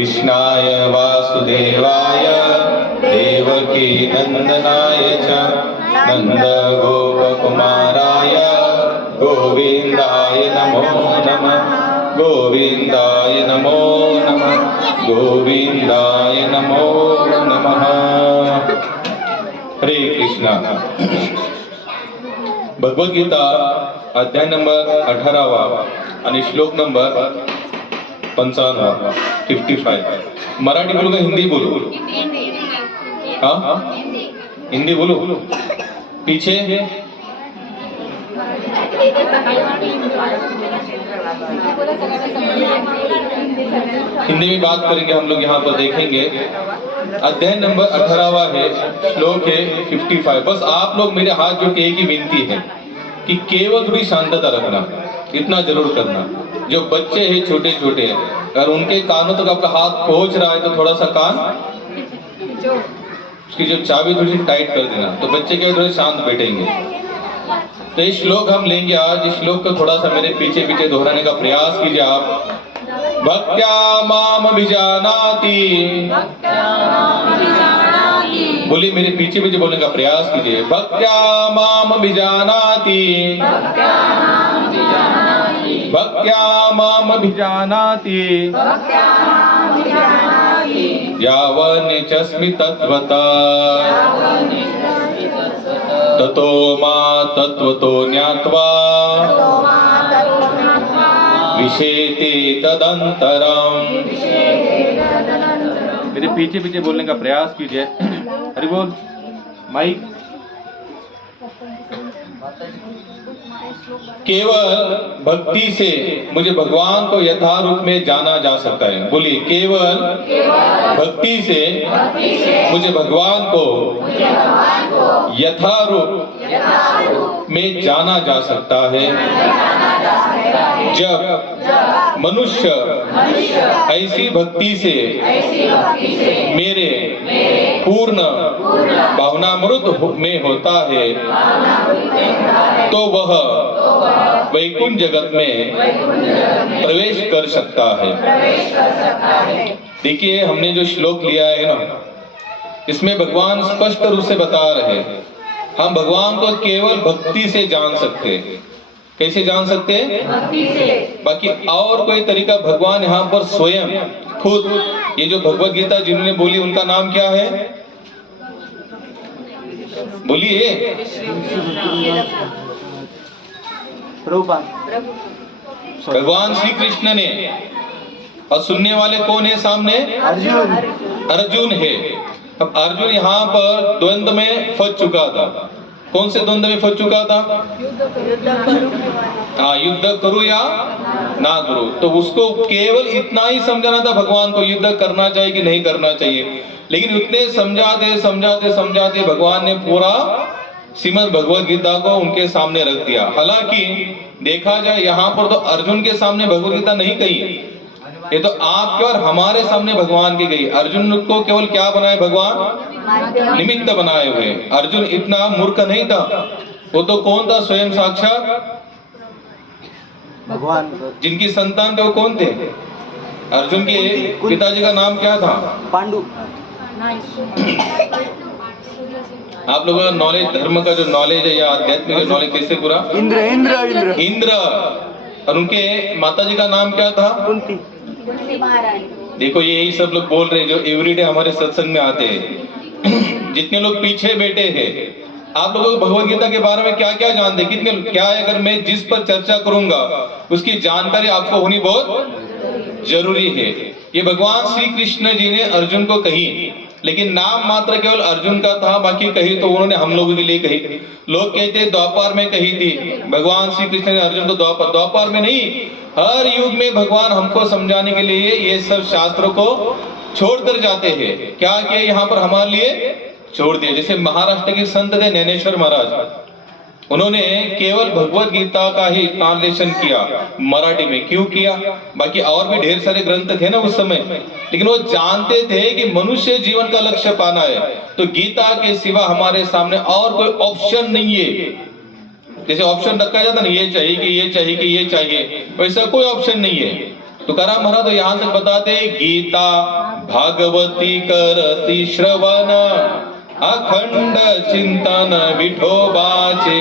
कृष्णाय वासुदेवाय देवकी नंदनाय च नन्दगोपकुमाराय गोविन्दाय नमो नमः गोविन्दाय नमो नमः गोविन्दाय नमो नमः। हरे कृष्णा। भगवद गीता अध्याय नंबर 18 आणि श्लोक नंबर 55 मराठी बोलू का हिंदी बोलू? हाँ हिंदी बोलू। पीछे हिंदी में बात करेंगे हम लोग, यहाँ पर देखेंगे। अध्याय नंबर 18 है, श्लोक है 55। बस आप लोग मेरे हाथ जोड़ के एक ही विनती है कि केवल थोड़ी शांतता रखना, इतना जरूर करना। जो बच्चे हैं छोटे छोटे, अगर उनके कानों तक आपका हाथ पहुंच रहा है तो थोड़ा सा कान उसकी जो चाबी थोड़ी सी टाइट कर देना, तो बच्चे के थोड़े शांत बैठेंगे। तो ये श्लोक हम लेंगे आज। इस श्लोक को थोड़ा सा मेरे पीछे पीछे दोहराने का प्रयास कीजिए आप। भक्त्या माम अभिजानाति, बोलिए मेरे पीछे पीछे बोलने का प्रयास कीजिए। भक्त्या माम अभिजानाति, भक्त्या माम अभिजानाति, यावन्निचस्मि तत्त्वतः ततो मा तत्त्वतो ज्ञात्वा विषेते तदंतरम। मेरे पीछे पीछे बोलने का प्रयास कीजिए। हरि बोल। माइक। केवल भक्ति से मुझे भगवान को यथारूप में जाना जा सकता है। बोलिए केवल भक्ति से मुझे भगवान को यथारूप में जाना जा सकता है। जब मनुष्य ऐसी भक्ति से मेरे पूर्ण भावनामृत में होता है तो वह वैकुंठ जगत में प्रवेश कर सकता है। देखिए हमने जो श्लोक लिया है ना, इसमें भगवान स्पष्ट रूप से बता रहे हैं हम भगवान को केवल भक्ति से जान सकते हैं। कैसे जान सकते हैं? भक्ति से। बाकी और कोई तरीका भगवान यहाँ पर स्वयं खुद, ये जो भगवद गीता जिन्होंने बोली उनका नाम क्या है? बोलिए। भगवान श्री कृष्ण ने, और सुनने वाले कौन है सामने? अर्जुन है। अब अर्जुन यहाँ पर द्वंद्व में फंस चुका था। कौन से द्वंद्व में फंस चुका था? हाँ, युद्ध करूं या ना करूं। तो उसको केवल इतना ही समझाना था भगवान को, युद्ध करना चाहिए कि नहीं करना चाहिए। लेकिन उतने समझाते समझाते समझाते भगवान ने पूरा श्रीमद् भगवद गीता को उनके सामने रख दिया। हालांकि देखा जाए यहाँ पर तो अर्जुन के सामने भगवद गीता नहीं कही, ये तो आपके और हमारे सामने भगवान की गई। अर्जुन को केवल क्या बनाए भगवान? निमित्त बनाए हुए। अर्जुन इतना मूर्ख नहीं था, वो तो कौन था? स्वयं साक्षात भगवान। जिनकी संतान थे वो कौन थे? अर्जुन के पिताजी का नाम क्या था? पांडु। आप लोगों का नॉलेज, धर्म का जो नॉलेज है या आध्यात्मिक जो नॉलेज कैसे पूरा? इंद्र। इंद्र इंद्र। और उनके माताजी का नाम क्या था? कुंती। देखो यही सब लोग बोल रहे हैं जो एवरीडे हमारे सत्संग में आते हैं। जितने लोग पीछे बैठे हैं, आप लोगों को भगवद गीता के बारे में क्या क्या जानते हैं? कितने क्या है? अगर मैं जिस पर चर्चा करूंगा उसकी जानकारी आपको होनी बहुत जरूरी है। ये भगवान श्री कृष्ण जी ने अर्जुन को कही, लेकिन नाम मात्र केवल अर्जुन का था, बाकी कही तो उन्होंने हम लोगों के लिए कही। लोग कहते द्वापर में कही थी भगवान श्री कृष्ण ने अर्जुन को, द्वापर में नहीं, हर युग में भगवान हमको समझाने के लिए ये सब शास्त्रों को छोड़कर जाते हैं। क्या किया यहाँ पर हमारे लिए? छोड़ दिया। जैसे महाराष्ट्र के संत थे ज्ञानेश्वर महाराज, उन्होंने केवल भगवद गीता का ही ट्रांसलेशन किया मराठी में। क्यों किया? बाकी और भी ढेर सारे ग्रंथ थे ना उस समय, लेकिन वो जानते थे कि मनुष्य जीवन का लक्ष्य पाना है तो गीता के सिवा हमारे सामने और कोई ऑप्शन नहीं है। जैसे ऑप्शन रखा जाता ना, ये चाहिए कि ये चाहिए कि ये चाहिए, वैसा कोई ऑप्शन नहीं है। तुकाराम महाराज तो यहाँ तक बताते, गीता भागवती करती श्रवण, अखंड चिंतन विठोबाचे।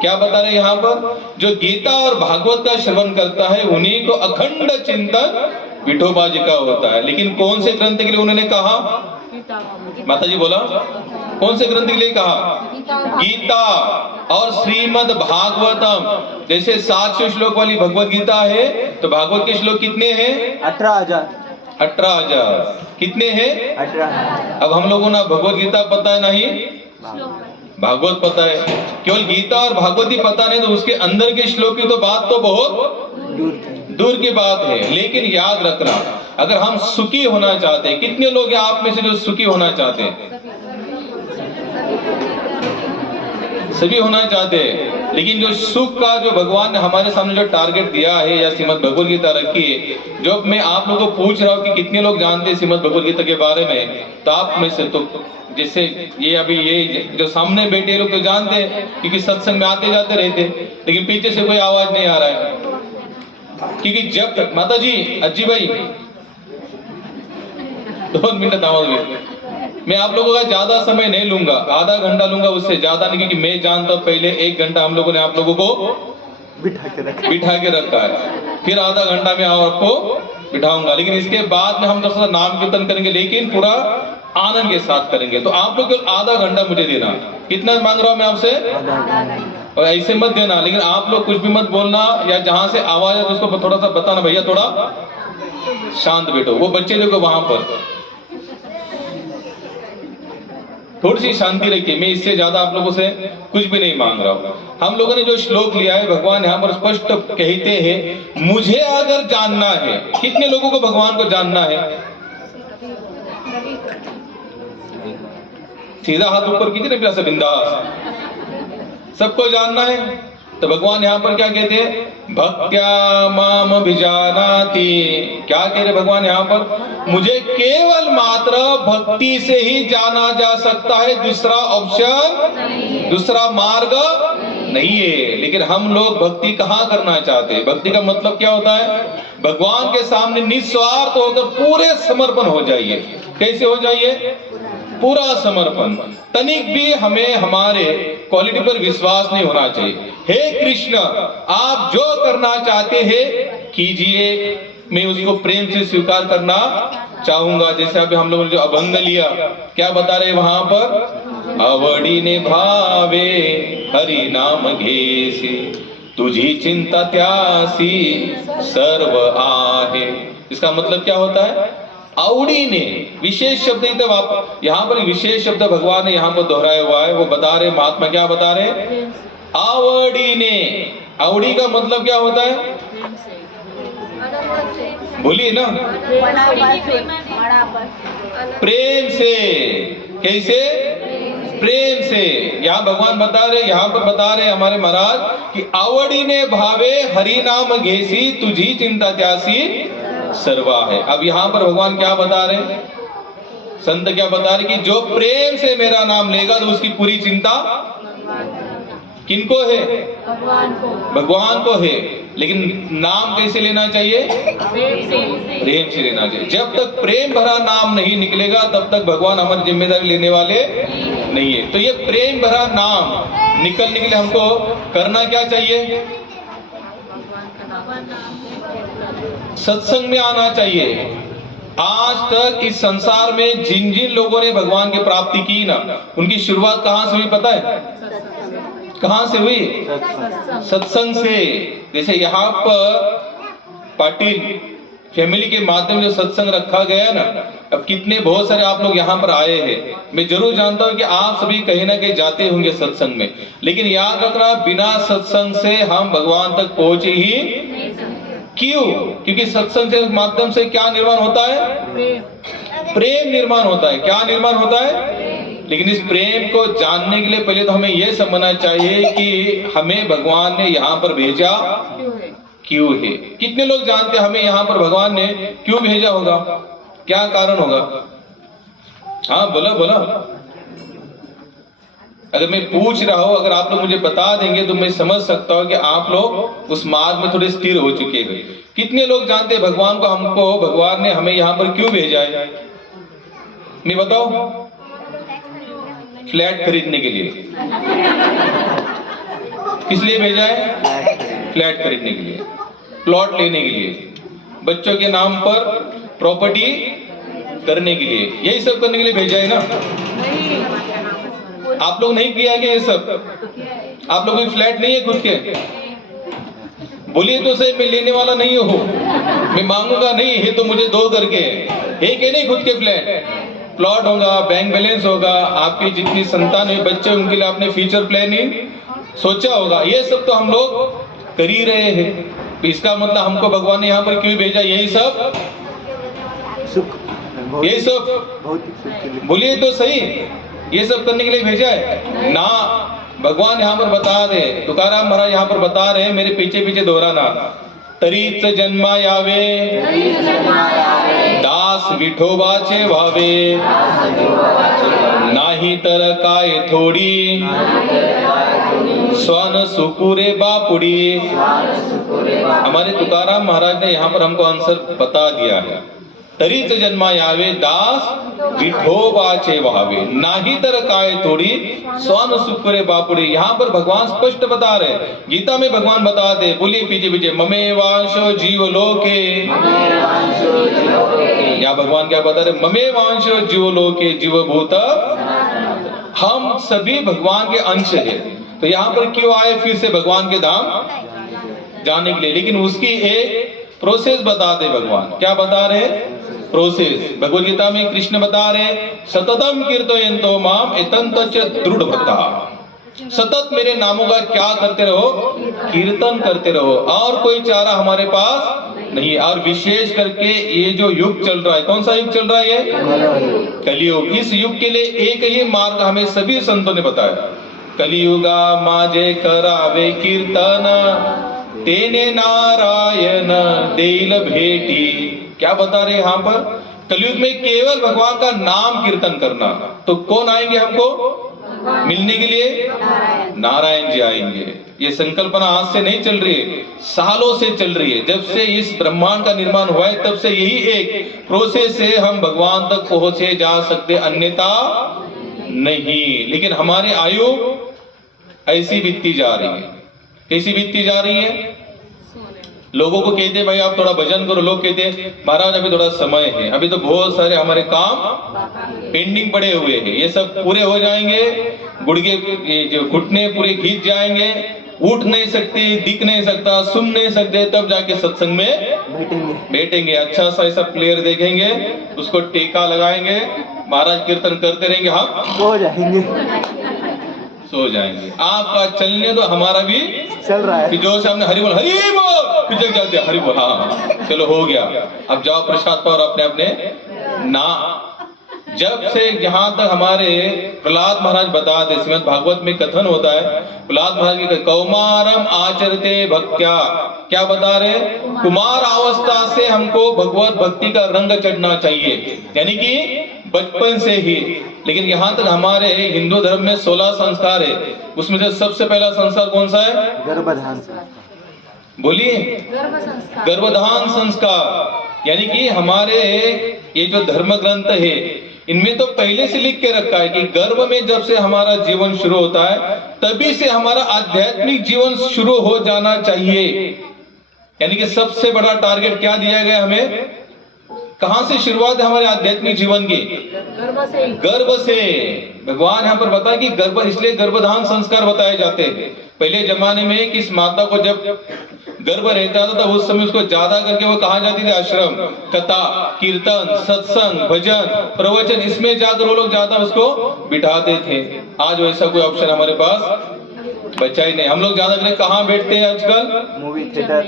क्या बता रहे यहाँ पर? जो गीता और भागवत का श्रवण करता है उन्हीं को अखंड चिंतन विठोबा जी का होता है। लेकिन कौन से ग्रंथ के लिए उन्होंने कहा? माता जी बोला, कौन से ग्रंथ के लिए कहा? गीता और श्रीमद् भागवतम। जैसे 700 श्लोक वाली भगवत गीता है, तो भागवत के श्लोक कितने हैं? 18,000। 18,000 कितने हैं? 18,000। अब हम लोगों ना भगवत गीता पता है, नहीं भागवत पता है। केवल गीता और भागवत ही पता नहीं तो उसके अंदर के श्लोक की तो बात तो बहुत दूर की बात है। लेकिन याद रखना, अगर हम सुखी होना चाहते हैं, कितने लोग हैं आप में से जो सुखी होना चाहते हैं? सभी होना चाहते हैं। लेकिन जो सुख का जो भगवान ने हमारे सामने जो टारगेट दिया है या श्रीमद् भगवद गीता रखी है, जो मैं आप लोगों को पूछ रहा हूँ कि कितने लोग जानते हैं श्रीमद् भगवद गीता के बारे में, तो आप में से तो जैसे ये अभी ये जो सामने बैठे लोग तो जानते हैं क्योंकि सत्संग में आते जाते रहते, लेकिन पीछे से कोई आवाज नहीं आ रहा है। क्योंकि जब तक माता जी, अज्जी भाई 2 मिनट आवाज में, मैं आप लोगों का ज्यादा समय नहीं लूंगा, आधा घंटा लूंगा, उससे ज्यादा नहीं, क्योंकि मैं जानता हूं पहले 1 घंटा हम लोगों ने आप लोगों को बिठा के रखा है, फिर आधा घंटा में आपको बिठाऊंगा। लेकिन इसके बाद में हम थोड़ा सा नाम कीर्तन करेंगे, लेकिन पूरा आनंद के साथ करेंगे। तो आप लोग आधा घंटा मुझे देना। कितना मांग रहा हूं मैं आपसे? और ऐसे मत देना, लेकिन आप लोग कुछ भी मत बोलना, या जहां से आवाज है तो उसको थोड़ा सा बताना, भैया थोड़ा शांत बैठो। वो बच्चे देखो वहां पर थोड़ी सी शांति रखिए। मैं इससे ज्यादा आप लोगों से कुछ भी नहीं मांग रहा हूं। हम लोगों ने जो श्लोक लिया है, भगवान यहाँ पर स्पष्ट कहते हैं, मुझे अगर जानना है, कितने लोगों को भगवान को जानना है? सीधा हाथ ऊपर कीजिए ना, प्यासा बिंदास। सबको जानना है। तो भगवान यहाँ पर क्या कहते हैं? भक्त्या माम अभिजानाति। क्या कह रहे भगवान यहाँ पर? मुझे केवल मात्र भक्ति से ही जाना जा सकता है, दूसरा ऑप्शन, दूसरा मार्ग नहीं है। लेकिन हम लोग भक्ति कहाँ करना चाहते हैं? भक्ति का मतलब क्या होता है? भगवान के सामने निस्वार्थ होकर पूरे समर्पण हो जाइए। कैसे हो जाइए? पूरा समर्पण। तनिक भी हमें हमारे क्वालिटी पर विश्वास नहीं होना चाहिए। हे कृष्ण, आप जो करना चाहते हैं कीजिए, मैं उसको प्रेम से स्वीकार करना चाहूंगा। जैसे अभी हम लोगों ने जो अभंग लिया, क्या बता रहे वहां पर? आवडी ने भावे हरि नाम घेसी, तुझी चिंता त्यासी सर्व आहे। इसका मतलब क्या होता है? आवड़ी ने, विशेष शब्द यहाँ पर विशेष शब्द भगवान ने यहाँ पर दोहराया हुआ है। वो बता रहे महात्मा, क्या बता रहे? आवड़ी ने। आवड़ी का मतलब क्या होता है? बोलिए ना। प्रेम से। कैसे? प्रेम से। यहाँ भगवान बता रहे, यहाँ पर बता रहे हमारे महाराज कि आवड़ी ने भावे हरि नाम घेसी, तुझी चिंता त्यासी सर्वा है। अब यहाँ पर भगवान क्या बता रहे? संत क्या बता रहे कि जो प्रेम से मेरा नाम लेगा तो उसकी पूरी चिंता किनको है? भगवान को है। लेकिन नाम कैसे लेना चाहिए? प्रेम से लेना चाहिए। जब तक प्रेम भरा नाम नहीं निकलेगा तब तक भगवान हमारी जिम्मेदारी लेने वाले नहीं है। तो ये प्रेम भरा नाम निकलने के लिए हमको करना क्या चाहिए? सत्संग में आना चाहिए। आज तक इस संसार में जिन जिन लोगों ने भगवान की प्राप्ति की ना, उनकी शुरुआत कहां से हुई पता है? कहां से हुई? सत्संग से। जैसे यहाँ पर पाटिल फैमिली के माध्यम से सत्संग रखा गया ना, अब कितने बहुत सारे आप लोग यहाँ पर आए हैं। मैं जरूर जानता हूँ कि आप सभी कहीं ना कहीं जाते होंगे सत्संग में, लेकिन याद रखना, बिना सत्संग से हम भगवान तक पहुंचे ही क्यों? क्योंकि सत्संग के माध्यम से क्या निर्माण होता है? प्रेम निर्माण होता है। क्या निर्माण होता है? लेकिन इस प्रेम को जानने के लिए पहले तो हमें यह समझना चाहिए कि हमें भगवान ने यहाँ पर भेजा क्यों है। कितने लोग जानते हैं हमें यहाँ पर भगवान ने क्यों भेजा होगा? क्या कारण होगा? हाँ बोला बोला। अगर मैं पूछ रहा हूं, अगर आप लोग मुझे बता देंगे तो मैं समझ सकता हूं कि आप लोग उस मार्ग में थोड़े स्थिर हो चुके हैं। कितने लोग जानते हैं भगवान को, हमको भगवान ने हमें यहाँ पर क्यों भेजा है? नहीं बताओ? फ्लैट खरीदने के लिए। किस लिए भेजा है? फ्लैट खरीदने के लिए, प्लॉट लेने के लिए, बच्चों के नाम पर प्रॉपर्टी करने के लिए, यही सब करने के लिए भेजा है ना? आप लोग नहीं किया क्या ये सब? आप लोगों की फ्लैट नहीं है खुद के? बोलिए तो सही, मैं लेने वाला नहीं हूँ, मैं मांगूंगा नहीं, ये तो मुझे दो करके है कि नहीं? खुद के फ्लैट, प्लॉट होगा, बैंक बैलेंस होगा, आपकी जितनी संतान है, बच्चे, उनके लिए आपने फ्यूचर प्लानिंग सोचा होगा। ये सब तो हम लोग कर ही रहे हैं। तो इसका मतलब हमको भगवान ने यहाँ पर क्यों भेजा? यही सब सुख, यही सब, बोलिए तो सही, ये सब करने के लिए भेजा है ना? भगवान यहाँ पर बता दे, तुकाराम महाराज यहाँ पर बता रहे, मेरे पीछे पीछे दोहराना, तरीच जन्मा यावे दास विठोबाचे व्हावे, नाही तर काय थोडी स्वान सुकुरे बापुडी। हमारे तुकाराम महाराज ने यहाँ पर हमको आंसर बता दिया है। तरीच जन्मा यावे दास विठोबाचे व्हावे, नाही तर काय थोडी स्वान सुकुरे बापुडी। यहाँ पर भगवान स्पष्ट बता रहे, गीता में भगवान बताते, बोलिए पीछे पीछे, ममे वांशो जीव लोके। यहाँ भगवान क्या बता रहे? ममे वांशो जीव लोके जीवभूत, हम सभी भगवान के अंश है। तो यहाँ पर क्यों आए? फिर से भगवान के धाम जाने के लिए, लेकिन उसकी एक प्रोसेस बताते भगवान। क्या बता रहे? प्रोसेस। भगवद गीता में कृष्ण बता रहे, सततम कीर्तयन्तो माम एतन्तच दृढ़व्रता। सतत मेरे नामों का क्या करते रहो? कीर्तन करते रहो, और कोई चारा हमारे पास नहीं। और विशेष करके ये जो युग चल रहा है, कौन सा युग चल रहा है? ये कलियुग। इस युग के लिए एक ही मार्ग हमें सभी संतों ने बताया, कलियुगा माजे करावे कीर्तन, तेने नारायण देल भेटी। क्या बता रहे यहाँ पर? कलयुग में केवल भगवान का नाम कीर्तन करना। तो कौन आएंगे हमको मिलने के लिए? नारायण जी आएंगे। ये संकल्पना आज से नहीं चल रही है, सालों से चल रही है। जब से इस ब्रह्मांड का निर्माण हुआ है, तब से यही एक प्रोसेस से हम भगवान तक पहुंचे जा सकते, अन्यथा नहीं। लेकिन हमारी आयु ऐसी बीतती जा रही है। कैसी बीतती जा रही है? लोगों को कहते हैं भाई आप थोड़ा भजन करो, लोग कहते हैं महाराज अभी थोड़ा समय है, अभी तो बहुत सारे हमारे काम पेंडिंग पड़े हुए हैं, ये सब पूरे हो जाएंगे, गुड़गे ये जो घुटने पूरे खींच जाएंगे, उठ नहीं सकते, दिख नहीं सकता, सुन नहीं सकते, तब जाके सत्संग में बैठेंगे। अच्छा सा ऐसा प्लेयर देखेंगे, उसको टीका लगाएंगे, महाराज कीर्तन करते रहेंगे, हम सो जाएंगे। आपका चलने दो, हमारा भी चल रहा है कि जो से हमने हरि बोल पिछक जाते हरि बोल, हाँ चलो हो गया, अब जाओ प्रसाद पाओ अपने अपने ना। जब से जहां तक हमारे प्रहलाद महाराज बताते, श्रीमद् भागवत में कथन होता है, प्रहलाद महाराज के कौमारम आचरते भक्त्या, क्या बता रहे? कुमार अवस्था से हमको भगवत भक्ति का रंग चढ़ना चाहिए, यानी कि बचपन से ही। लेकिन यहाँ तक हमारे हिंदू धर्म में 16 संस्कार है, उसमें से सबसे पहला संस्कार कौन सा है? गर्भधान। बोलिए, गर्भधान संस्कार। यानी कि हमारे ये जो धर्म ग्रंथ है, इनमें तो पहले से लिख के रखा है कि गर्भ में जब से हमारा जीवन शुरू होता है, तभी से हमारा आध्यात्मिक जीवन शुरू हो जाना चाहिए। यानी कि सबसे बड़ा टारगेट क्या दिया गया हमें? कहां से शुरुआत है हमारे आध्यात्मिक जीवन की? गर्भ से। भगवान यहाँ पर बताया कि गर्भ, इसलिए गर्भधान संस्कार बताए जाते हैं। पहले जमाने में किस माता को जब गर्भ रहता था, उस समय उसको ज्यादा करके वो कहा जाती थी आश्रम, कथा, कीर्तन, सत्संग, भजन, प्रवचन, इसमें जाकर वो लोग ज्यादा उसको बिठाते थे। आज वैसा कोई ऑप्शन हमारे पास बचा ही नहीं। हम लोग ज्यादा करके कहाँ बैठते हैं आजकल? मूवी थिएटर,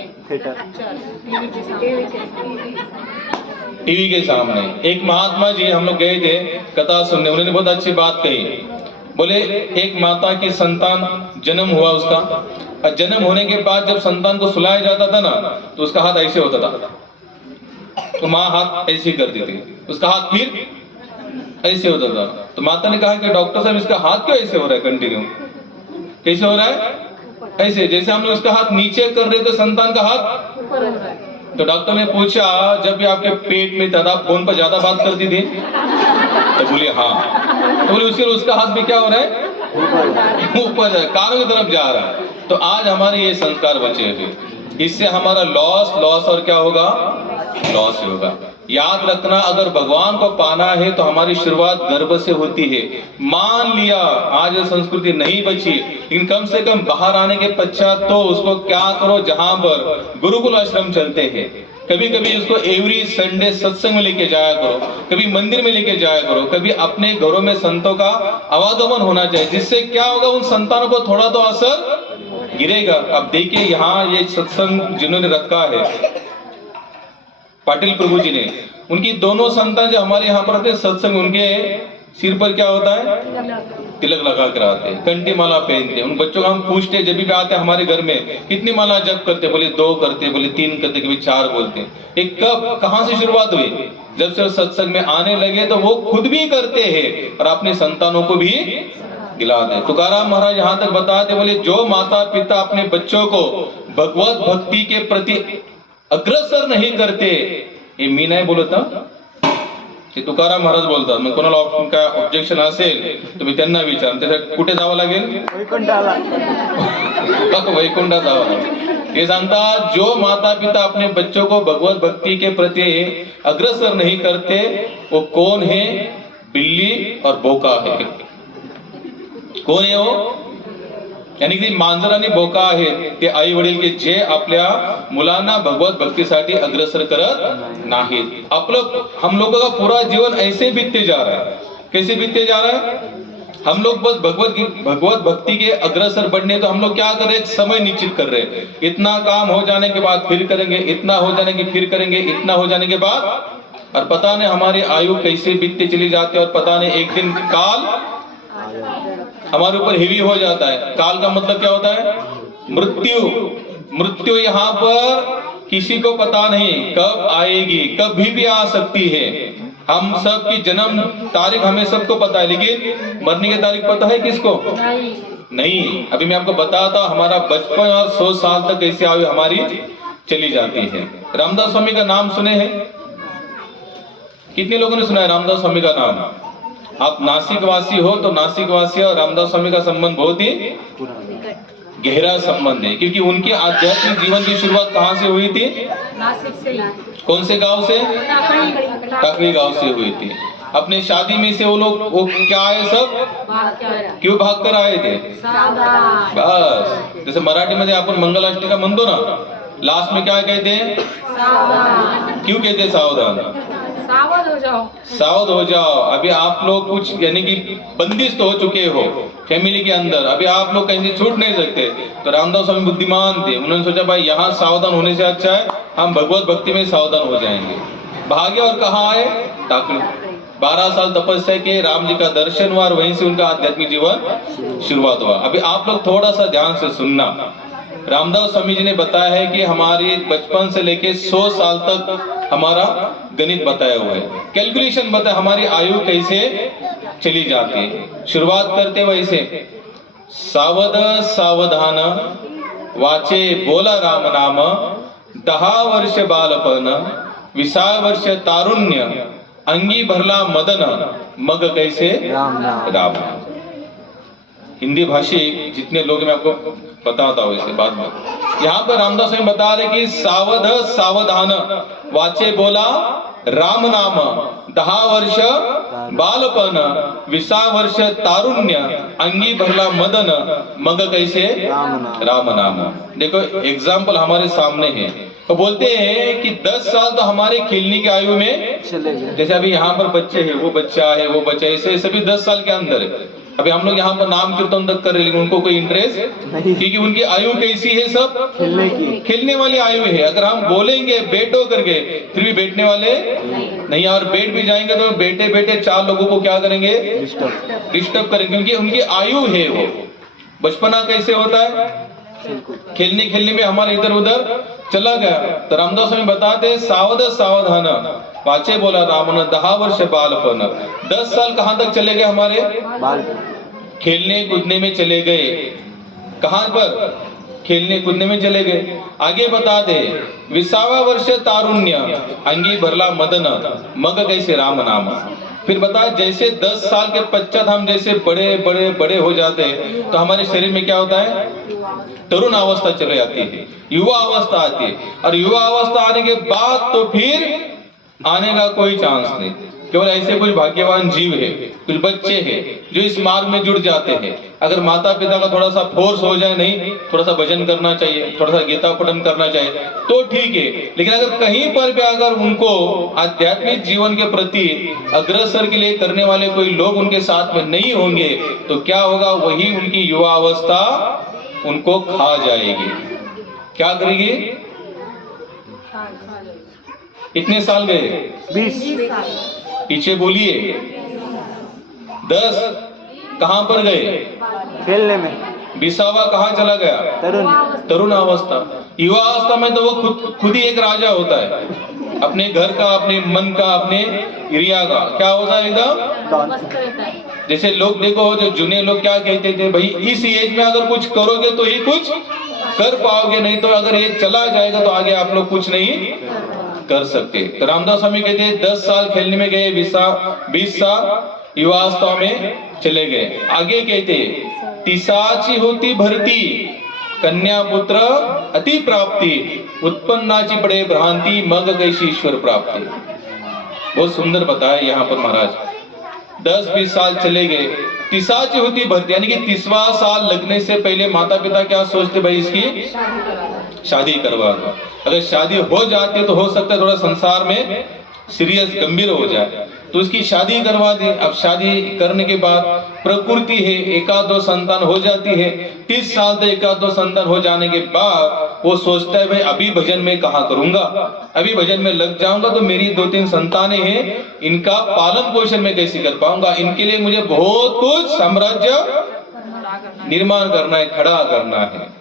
टीवी के सामने। एक महात्मा जी, हम लोग गए थे कथा सुनने, उन्होंने बहुत अच्छी बात कही। बोले एक माता की संतान जन्म हुआ उसका, और जन्म होने के बाद जब संतान को सुलाया जाता था ना, तो उसका हाथ ऐसे होता था, तो माँ हाथ ऐसे करती थी, उसका हाथ फिर ऐसे होता था। तो माता ने कहा कि डॉक्टर साहब इसका हाथ क्यों ऐसे हो रहा है कंटिन्यू, कैसे हो रहा है ऐसे, जैसे हम लोग इसका हाथ नीचे कर रहे तो संतान का हाथ ऊपर हो रहा है। तो डॉक्टर ने पूछा जब भी आपके पेट में था आप फोन पर ज्यादा बात करती थी? तो बोले हाँ। तो बोले उसका हाथ भी क्या हो रहा है, ऊपर कानों की तरफ जा रहा है। तो आज हमारे ये संस्कार बचे हुए, इससे हमारा लॉस और क्या होगा, लॉस ही होगा। याद रखना, अगर भगवान को पाना है तो हमारी शुरुआत गर्भ से होती है। मान लिया आज संस्कृति नहीं बची, लेकिन कम से कम बाहर आने के पश्चात तो उसको क्या करो, जहां पर गुरुकुल आश्रम चलते हैं कभी कभी उसको एवरी संडे सत्संग में लेके जाया करो, कभी मंदिर में लेके जाया करो, कभी अपने घरों में संतों का आवागमन होना चाहिए, जिससे क्या होगा उन संतानों को थोड़ा तो असर गिरेगा। अब देखिए यहाँ ये सत्संग जिन्होंने रखा है पाटिल प्रभु जी ने, उनकी दोनों संतान जो हमारे यहाँ पर आते सत्संग, उनके सिर पर क्या होता है, तिलक लगा कर आते हैं, कंठी माला पहनते हैं। उन बच्चों को हम पूछते जब भी आते हैं हमारे घर में कितनी माला जप करते, बोले 2 करते, बोले 3 करते, कभी 4 बोलते हैं। एक कब कहां से शुरुआत हुई, जब से सत्संग में आने लगे तो वो खुद भी करते हैं और अपने संतानों को भी दिलाते। तुकाराम महाराज यहाँ तक बताते, बोले जो माता पिता अपने बच्चों को भगवत भक्ती के प्रति अग्रसर नहीं करते, हे मी नाही बोलत ते तुकाराम महाराज बोलतात। मग कोणाला काय ऑब्जेक्शन असेल तुम्ही त्यांना विचारा, त्यासाठी कुठे जावं लागेल, वैकुंठाला जावं लागेल। ये सांगतात जो माता पिता अपने बच्चों को भगवत भक्ति के प्रति अग्रसर नहीं करते वो कौन है, बिल्ली और बोका है। कोण आहे हो, यानी की मांजर आणि बोका आहेत ते आई वडील के जे आपल्या मुलांना भगवत भक्तीसाठी अग्रसर करत नाहीत। हम लोगों का पूरा जीवन ऐसे बीतते जा रहा है, कैसे बीतते जा रहा है, हम लोग बस भगवत भक्ति के अग्रसर बढ़ने, तो हम लोग क्या कर रहे हैं, समय निश्चित कर रहे हैं, इतना काम हो जाने के बाद फिर करेंगे, इतना हो जाने के फिर करेंगे, इतना हो जाने के बाद, और पता नहीं हमारी आयु कैसे बीतते चली जाती है, और पता नहीं एक दिन काल हमारे ऊपर हेवी हो जाता है। काल का मतलब क्या होता है, मृत्यु यहाँ पर किसी को पता नहीं कब आएगी, कभी भी आ सकती है। हम सब की जन्म तारीख हमें सबको पता है, लेकिन मरने की तारीख पता है किसको, नहीं। अभी मैं आपको बताता हमारा बचपन और 100 साल तक कैसे आयु हमारी चली जाती है। रामदास स्वामी का नाम सुने हैं, कितने लोगों ने सुना है रामदास स्वामी का नाम? आप नासिक वासी हो तो नासिक वासी और रामदास स्वामी का संबंध बहुत ही गहरा संबंध है, क्योंकि उनके आध्यात्मिक जीवन की शुरुआत कहां से हुई थी, नासिक से। कौन से गांव से, टाकरी गांव से हुई थी। अपने शादी में से वो क्या आए, सब क्यों भाग कर आए थे, बस जैसे मराठी मध्ये आपण मंगलाष्टका म्हणतो ना, लास्ट में क्या कहते हैं, क्यों कहते हैं सावधान, सावध हो जाओ। अभी आप लोग कुछ यानी कि बंदिस्त हो चुके हो फैमिली के अंदर, अभी आप लोग कहीं से छूट नहीं सकते। तो रामदास स्वामी बुद्धिमान थे, उन्होंने सोचा भाई यहाँ सावधान होने से अच्छा है हम भगवत भक्ति में सावधान हो जाएंगे। भागे और कहाँ आए, टाकली। 12 साल तपस्या के, राम जी का दर्शन हुआ और वहीं से उनका आध्यात्मिक जीवन शुरुआत हुआ। अभी आप लोग थोड़ा सा ध्यान से सुनना, रामदास स्वामी जी ने बताया है कि हमारे बचपन से लेके 100 साल तक हमारा गणित बताया हुआ है, कैलकुलेशन बताया हमारी आयु कैसे चली जाती है। शुरुआत करते वैसे, सावध सावधान वाचे बोला राम नाम, 10 वर्ष बालपण 20 वर्ष तारुण्य, अंगी भरला मदन, मग कैसे राम। हिंदी भाषी जितने लोग मैं आपको बताता हूँ इसे बाद में। यहाँ पर रामदास स्वामी बता रहे कि सावध सावधान वाचे बोला राम नाम, 10 वर्ष बालपण 20 वर्ष तारुण्य, अंगी भरला मदन, मग कैसे राम नाम। देखो एग्जाम्पल हमारे सामने है। तो बोलते हैं कि 10 साल तो हमारे खेलने की आयु में चले गए। जैसे अभी यहाँ पर बच्चे हैं, वो बच्चा है, वो बच्चा, ऐसे सभी 10 साल के अंदर है। अभी हम लोग यहाँ पर नाम कीर्तन तक कर रहे, लेकिन उनको कोई इंटरेस्ट नहीं, क्योंकि उनकी आयु कैसी है, सब खेलने वाली आयु है। अगर हम बोलेंगे बैठो करके, फिर भी बैठने वाले नहीं, और बैठ भी जाएंगे तो बैठे बैठे 4 लोगों को क्या करेंगे, डिस्टर्ब करेंगे, क्योंकि उनकी आयु है वो। बचपना कैसे होता है, खेलने खेलने में हमारे इधर उधर चला गया। तो रामदास स्वामी बताते सावध सावधान वाचे बोला रामन 10 वर्ष बालपन। 10 साल कहां तक चले गए हमारे? बाल खेलने कूदने में चले गए। कहां पर? खेलने कूदने में चले गए। आगे बता दे 20 वर्ष तारुण्य अंगी भरला मदन मग कैसे राम नाम। फिर बता जैसे 10 साल के पश्चात हम जैसे बड़े बड़े बड़े हो जाते हैं तो हमारे शरीर में क्या होता है? तरुण अवस्था चले जाती है, युवा अवस्था आती है। और युवा अवस्था आने के बाद तो फिर आने का कोई चांस नहीं। केवल ऐसे कुछ भाग्यवान जीव है, कुछ बच्चे हैं जो इस मार्ग में जुड़ जाते हैं। अगर माता पिता का थोड़ा सा फोर्स हो जाए, नहीं थोड़ा सा भजन करना चाहिए, थोड़ा सा गीता पठन करना चाहिए तो ठीक है। लेकिन अगर कहीं पर भी अगर उनको आध्यात्मिक जीवन के प्रति अग्रसर के लिए करने वाले कोई लोग उनके साथ में नहीं होंगे तो क्या होगा? वही उनकी युवा अवस्था उनको खा जाएगी। क्या करेगी? कितने साल गए? 20 पीछे बोलिए। 10 कहां पर गए? खेलने में। 20वां कहां चला गया? तरुण अवस्था। युवा अवस्था में तो वो खुद ही एक राजा होता है, अपने घर का, अपने मन का, अपने एरिया का। क्या होता है? एकदम जैसे लोग देखो, जो जूने लोग क्या कहते थे, भाई इस एज में अगर कुछ करोगे तो ही कुछ कर पाओगे, नहीं तो अगर ये चला जाएगा तो आगे आप लोग कुछ नहीं कर सकते। तो रामदास स्वामी कहते हैं 10 साल खेलने में गए, 20 साल युवावस्था में चले गए। आगे कहते 30ची होती भरती कन्या पुत्र अति प्राप्ती उत्पन्नाची पडे भ्रांती मग कैसी ईश्वर प्राप्ती। बहुत सुंदर बताया यहाँ पर महाराज। 10-20 साल चले गए, 30ची होती भरती यानी कि 30वां साल लगने से पहले माता पिता क्या सोचते? भाई इसकी शादी करवा दो। अगर शादी हो जाती है तो हो सकता है थोड़ा संसार में सीरियस गंभीर हो जाए, तो उसकी शादी करवा दी। अब शादी करने के बाद प्रकृति है एकाध दो संतान हो जाती है। 30 साल तक एकाध दो संतान हो जाने के बाद वो सोचता है भाई अभी भजन में कहाँ करूंगा, अभी भजन में लग जाऊंगा तो मेरी 2-3 संतानें हैं, इनका पालन पोषण में कैसे कर पाऊंगा, इनके लिए मुझे बहुत कुछ साम्राज्य निर्माण करना है, खड़ा करना है।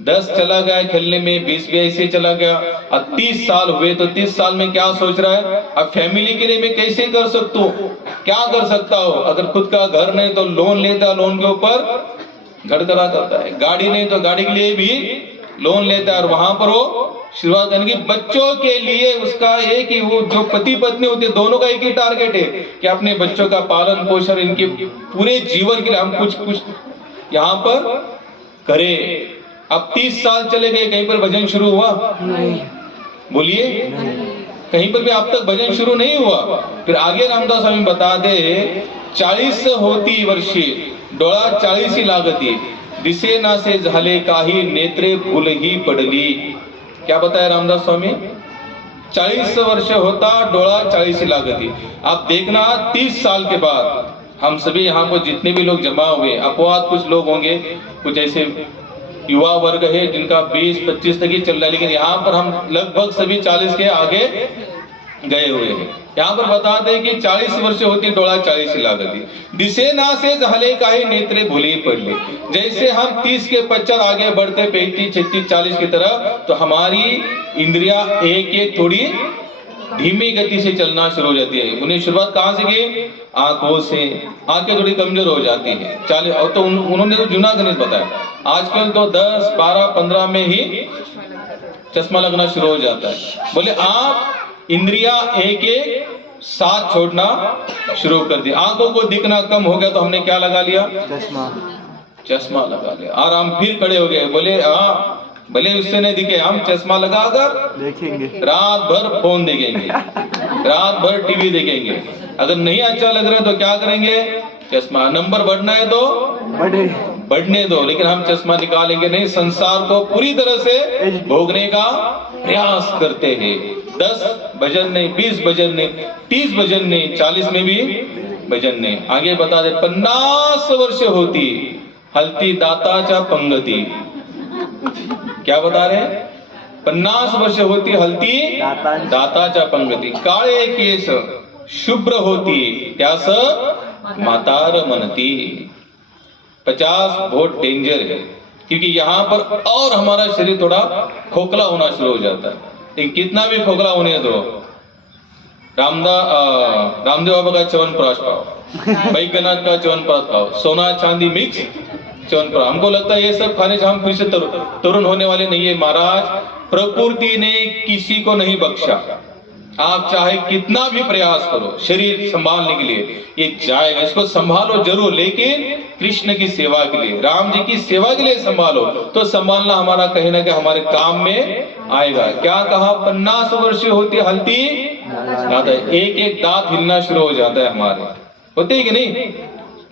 10 चला गया खेलने में, 20 भी ऐसे चला गया। अब 30 साल हुए तो 30 साल में क्या सोच रहा है? अब फैमिली के लिए मैं कैसे कर सकता हूँ, क्या कर सकता हूँ? अगर खुद का घर नहीं तो लोन लेता, लोन के ऊपर घर करा करता है। गाड़ी नहीं तो गाड़ी के लिए भी लोन लेता है। और वहां पर वो शुरुआत यानी कि बच्चों के लिए उसका एक ही, वो जो पति पत्नी होते हैं दोनों का एक ही टारगेट है कि अपने बच्चों का पालन पोषण, इनके पूरे जीवन के लिए हम कुछ यहाँ पर करें। अब 30 साल चले गए, कहीं पर भजन शुरू हुआ? बोलिए, कहीं पर भी अब तक भजन शुरू नहीं हुआ। फिर आगे रामदास स्वामी बता दे 40 होती वर्षी डोळा 40 लागती दिसेना से झाले काही नेत्रे फुल ही पडली। क्या बताया रामदास स्वामी? 40 वर्ष होता डोळा 40 लागती। आप देखना 30 साल के बाद हम सभी यहाँ पर जितने भी लोग जमा हुए, अपवाद कुछ लोग होंगे, कुछ ऐसे युवा वर्ग है जिनका 20-25 तक ही चल रहा है, लेकिन यहाँ पर हम लगभग सभी 40 के आगे गए हुए हैं। यहाँ पर बताते हैं कि 40 वर्ष होती डोळा 40 लागती दिसेना से झाले काही नेत्रे भुली पडले। जैसे हम 30 के पश्चात आगे बढ़ते 35, 36, 40 की तरफ तो हमारी इंद्रिया एक एक थोड़ी धीमी गति से चलना शुरू हो जाती है। उन्हें शुरुआत कहाँ से की? आंखों से। आंखें थोड़ी कमजोर हो जाती है। 40 और तो उन्होंने तो जुना गणित बताया, आजकल तो 10, 12, 15 में ही चश्मा लगना शुरू हो जाता है। बोले आप इंद्रिया एक एक साथ छोड़ना शुरू कर दी। आंखों को दिखना कम हो गया तो हमने क्या लगा लिया? चश्मा लगा लिया। और हम फिर खड़े हो गए, बोले हाँ भले उससे नहीं दिखे, हम चश्मा लगाकर देखेंगे, रात भर फोन देखेंगे, रात भर टीवी देखेंगे। अगर नहीं अच्छा लग रहा है तो क्या करेंगे? चश्मा। नंबर बढ़ना है तो बढ़ने दो, लेकिन हम चश्मा निकालेंगे नहीं। संसार को पूरी तरह से भोगने का प्रयास करते हैं। 10 भजन नहीं, 20 भजन नहीं, 30 भजन नहीं, 40 में भी भजन नहीं। आगे बता दे 50 वर्ष होती हलती दाताच्या पंगती। क्या बता रहे हैं? 50 वर्ष होती हलती दाताच्या पंगती काळे केस शुभ्र होती त्यास म्हातार म्हणती। 50 बहुत डेंजर है। क्योंकि यहाँ पर और हमारा शरीर थोड़ा खोखला होना शुरू हो जाता है। लेकिन कितना भी खोखला होने दो, रामदेव बाबा का च्यवनप्राश पाओ, बैद्यनाथ का च्यवनप्राश पाओ, सोना चांदी मिक्स च्यवनप्राश। हमको लगता है ये सब खाने से हम फिर से तरुण होने वाले नहीं है। महाराज, प्रकृति ने किसी को नहीं बख्शा। आप चाहे कितना भी प्रयास करो शरीर संभालने के लिए, ये जाएगा। इसको संभालो जरूर, लेकिन कृष्ण की सेवा के लिए, राम जी की सेवा के लिए संभालो। तो संभालना हमारा कहीं ना कहीं हमारे काम में आएगा। क्या कहा, 50 वर्ष होती हल्ती दादा, एक एक दांत हिलना शुरू हो जाता है हमारे, होते ही कि नहीं।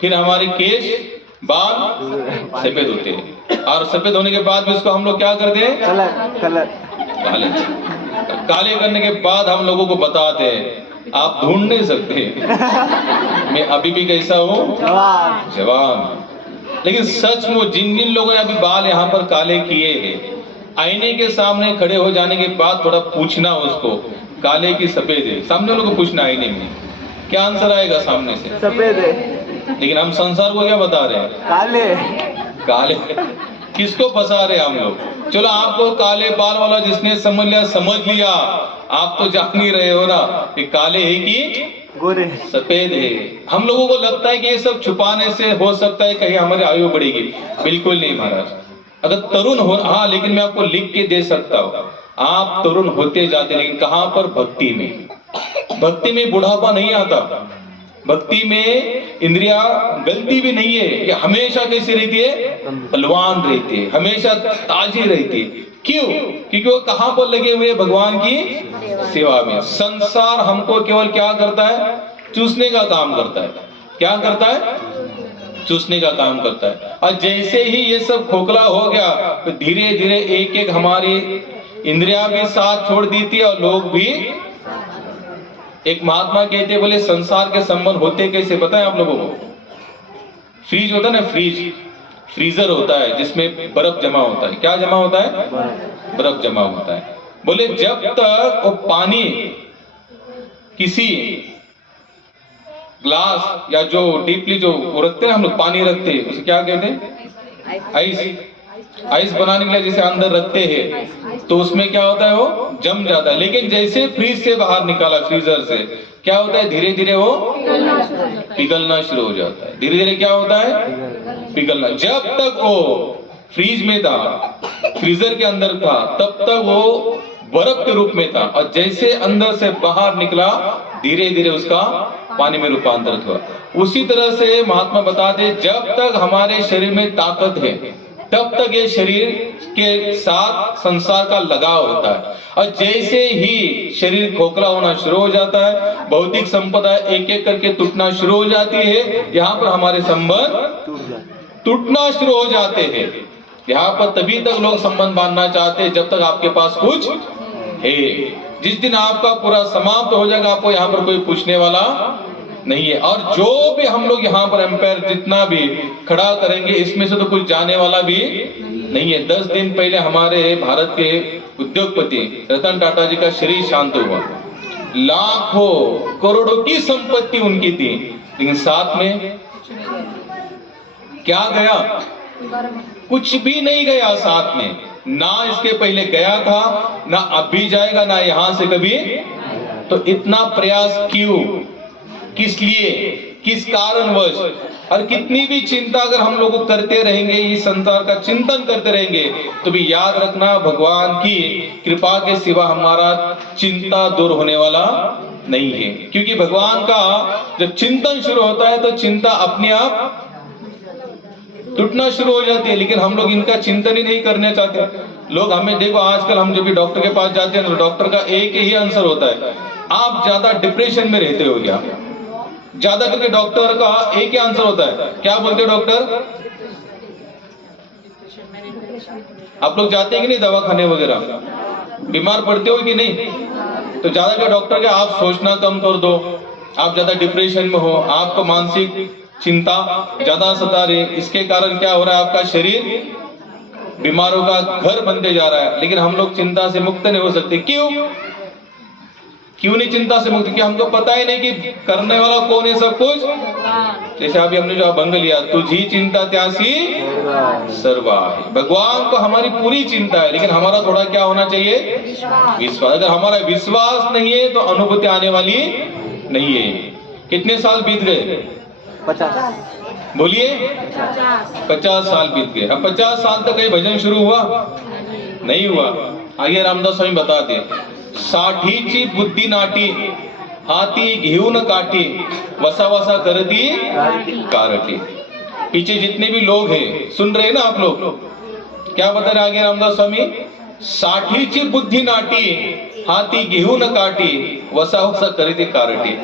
फिर हमारे केश बाल सफेद होते हैं, और सफेद होने के बाद भी उसको हम लोग क्या करते हैं, कलर काले। काले करने के बाद हम लोगों को बताते हैं, आप ढूंढ नहीं सकते मैं अभी भी कैसा हूँ, जवान। लेकिन सचमुच जिन जिन लोगों ने अभी बाल यहाँ पर काले किए हैं, आईने के सामने खड़े हो जाने के बाद थोड़ा पूछना उसको, काले की सफेद है, सामने लोगों को पूछना आईने में, क्या आंसर आएगा सामने से, सफेद है। लेकिन हम संसार को क्या बता रहे हैं, काले काले। किसको फंसा रहे हम लोग। चलो आपको काले बाल वाला जिसने समझ लिया, आप तो जान ही रहे हो ना कि काले है कि गोरे सफेद है। हम लोगों को लगता है कि ये सब छुपाने से हो सकता है कहीं हमारी आयु बढ़ेगी। बिल्कुल नहीं महाराज। अगर तरुण हो, हाँ, लेकिन मैं आपको लिख के दे सकता हूँ, आप तरुण होते जाते, लेकिन कहां पर, भक्ति में। भक्ति में बुढ़ापा नहीं आता, भक्ति में इंद्रिया गलती भी नहीं है। ये हमेशा कैसी रहती है, बलवान रहती है, हमेशा ताजी रहती है। क्यों? क्योंकि वो कहां पर लगे हुए, भगवान की सेवा में। संसार हमको केवल क्या करता है, चूसने का काम करता है। क्या करता है, चूसने का काम करता है। और जैसे ही ये सब खोखला हो गया, तो धीरे धीरे एक एक हमारी इंद्रिया भी साथ छोड़ दी थी, और लोग भी। एक महात्मा कहते, बोले संसार के संबंध होते कैसे पता है आप लोगों को। फ्रीज होता है ना, फ्रीजर होता है जिसमें बर्फ जमा होता है। क्या जमा होता है, बर्फ जमा होता है। बोले जब तक वो पानी किसी ग्लास या जो डीपली जो रखते हैं हम लोग, पानी रखते हैं, उसे क्या कहते हैं, आइस बनाने के लिए जैसे अंदर रखते हैं, तो उसमें क्या होता है, वो जम जाता है। लेकिन जैसे फ्रीज से बाहर निकाला, फ्रीजर से, क्या होता है, धीरे धीरे वो पिघलना शुरू हो जाता है। धीरे धीरे क्या होता है, पिघलना। जब तक वो फ्रीज में था, फ्रीजर के अंदर था, तब तक वो बर्फ के रूप में था, और जैसे अंदर से बाहर निकला, धीरे धीरे उसका पानी में रूपांतरित हुआ। उसी तरह से महात्मा बताते, जब तक हमारे शरीर में ताकत है, तब तक ये शरीर के साथ संसार का लगाव होता है। और जैसे ही शरीर खोखला होना शुरू हो जाता है, भौतिक संपदा एक एक करके टूटना शुरू हो जाती है, यहाँ पर हमारे संबंध टूटना शुरू हो जाते हैं। यहाँ पर तभी तक लोग संबंध बांधना चाहते हैं जब तक आपके पास कुछ है। जिस दिन आपका पूरा समाप्त हो जाएगा, आपको यहाँ पर कोई पूछने वाला नहीं है। और जो भी हम लोग यहाँ पर एम्पायर जितना भी खड़ा करेंगे, इसमें से तो कुछ जाने वाला भी नहीं है। 10 दिन पहले हमारे भारत के उद्योगपति रतन टाटा जी का शरीर शांत हुआ। लाखों करोड़ों की संपत्ति उनकी थी, लेकिन साथ में क्या गया, कुछ भी नहीं गया साथ में। ना इसके पहले गया था, ना अभी जाएगा, ना यहां से कभी। तो इतना प्रयास क्यों, किस लिए, किस कारणवश। और कितनी भी चिंता अगर हम लोग करते रहेंगे, इस संसार का चिंतन करते रहेंगे, तो भी याद रखना, भगवान की कृपा के सिवा हमारा चिंता दूर होने वाला नहीं है। क्योंकि भगवान का जब चिंतन शुरू होता है, तो चिंता अपने आप टूटना शुरू हो जाती है। लेकिन हम लोग इनका चिंतन ही नहीं करने चाहते। लोग हमें देखो, आजकल हम जब भी डॉक्टर के पास जाते हैं, तो डॉक्टर का एक ही आंसर होता है, आप ज्यादा डिप्रेशन में रहते हो क्या। ज्यादा करके डॉक्टर का एक ही आंसर होता है, क्या बोलते हो डॉक्टर। आप लोग जाते हैं कि नहीं दवाखाने वगैरह, बीमार पड़ते हो कि नहीं, तो ज्यादा के डॉक्टर के आप सोचना कम कर दो, आप ज्यादा डिप्रेशन में हो, आपको मानसिक चिंता ज्यादा सता रही। इसके कारण क्या हो रहा है, आपका शरीर बीमारों का घर बनते जा रहा है। लेकिन हम लोग चिंता से मुक्त नहीं हो सकते। क्यों नहीं चिंता से मुक्त? क्योंकि हमको पता ही नहीं कि करने वाला कौन है सब कुछ, जैसे अभी हमने जो अभंग लिया, तुझी चिंता त्यासी सर्व आहे। भगवान को हमारी पूरी चिंता है, लेकिन हमारा थोड़ा क्या होना चाहिए, विश्वास। अगर हमारा विश्वास नहीं है तो अनुभूति आने वाली नहीं है। कितने साल बीत गए, 50 बोलिए 50 साल बीत गए। अब 50 साल तक ये भजन शुरू हुआ नहीं हुआ। आगे रामदास स्वामी बताते, साठीची बुद्धी नाटी हाथी घेऊन काठी वसा वसा करती कारटी। पीछे जितने भी लोग हैं, सुन रहे हैं ना आप लोग, क्या बता रहे आगे रामदास स्वामी, साठीची बुद्धी नाटी हाथी घेऊन काठी वसा वसा करती कारटी।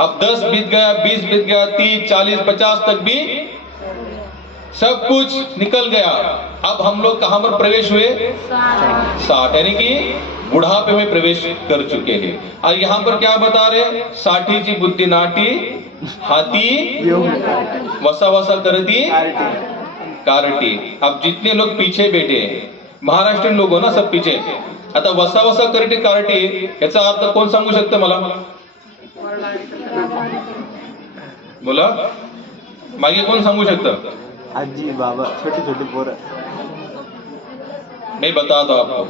अब 10 बीत गया, 20 बीत गया, 30, 40, 50 तक भी सब कुछ निकल गया। अब हम लोग कहां पर प्रवेश हुए, 60, यानी कि बुढ़ापे में प्रवेश कर चुके हैं। और यहाँ पर क्या बता रहे, साठीची बुद्धि नाटी हाथी वसा वसा करती कारटी। अब जितने लोग पीछे बैठे, महाराष्ट्रीयन लोग हो ना सब पीछे, आता वसा वसा करती कारटी याचा अर्थ कोण सांगू शकतं मला, बोला मागे कोण सांगू शकतं, आजी बाबा छोटी छोटी पोरं। मैं बताता हूं आपको।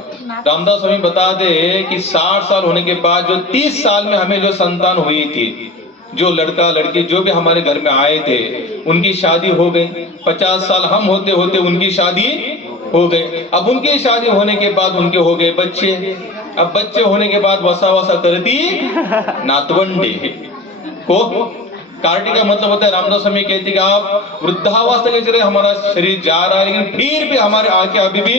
रामदास स्वामी बताते हैं कि 60 साल होने के बाद जो 30 साल में हमें जो संतान हुई थी, जो लड़का लड़की जो भी हमारे घर में आए थे, उनकी शादी हो गई। 50 साल हम होते होते उनकी शादी हो गई। अब उनकी शादी होने के बाद उनके हो गए बच्चे। अब बच्चे होने के बाद वसा वसा करती नातवंडे को कार्टी का मतलब होता है, रामदास स्वामी कहते कि आप वृद्धावस्था के चले हमारा शरीर जा रहा है, लेकिन फिर भी हमारे आंखें अभी भी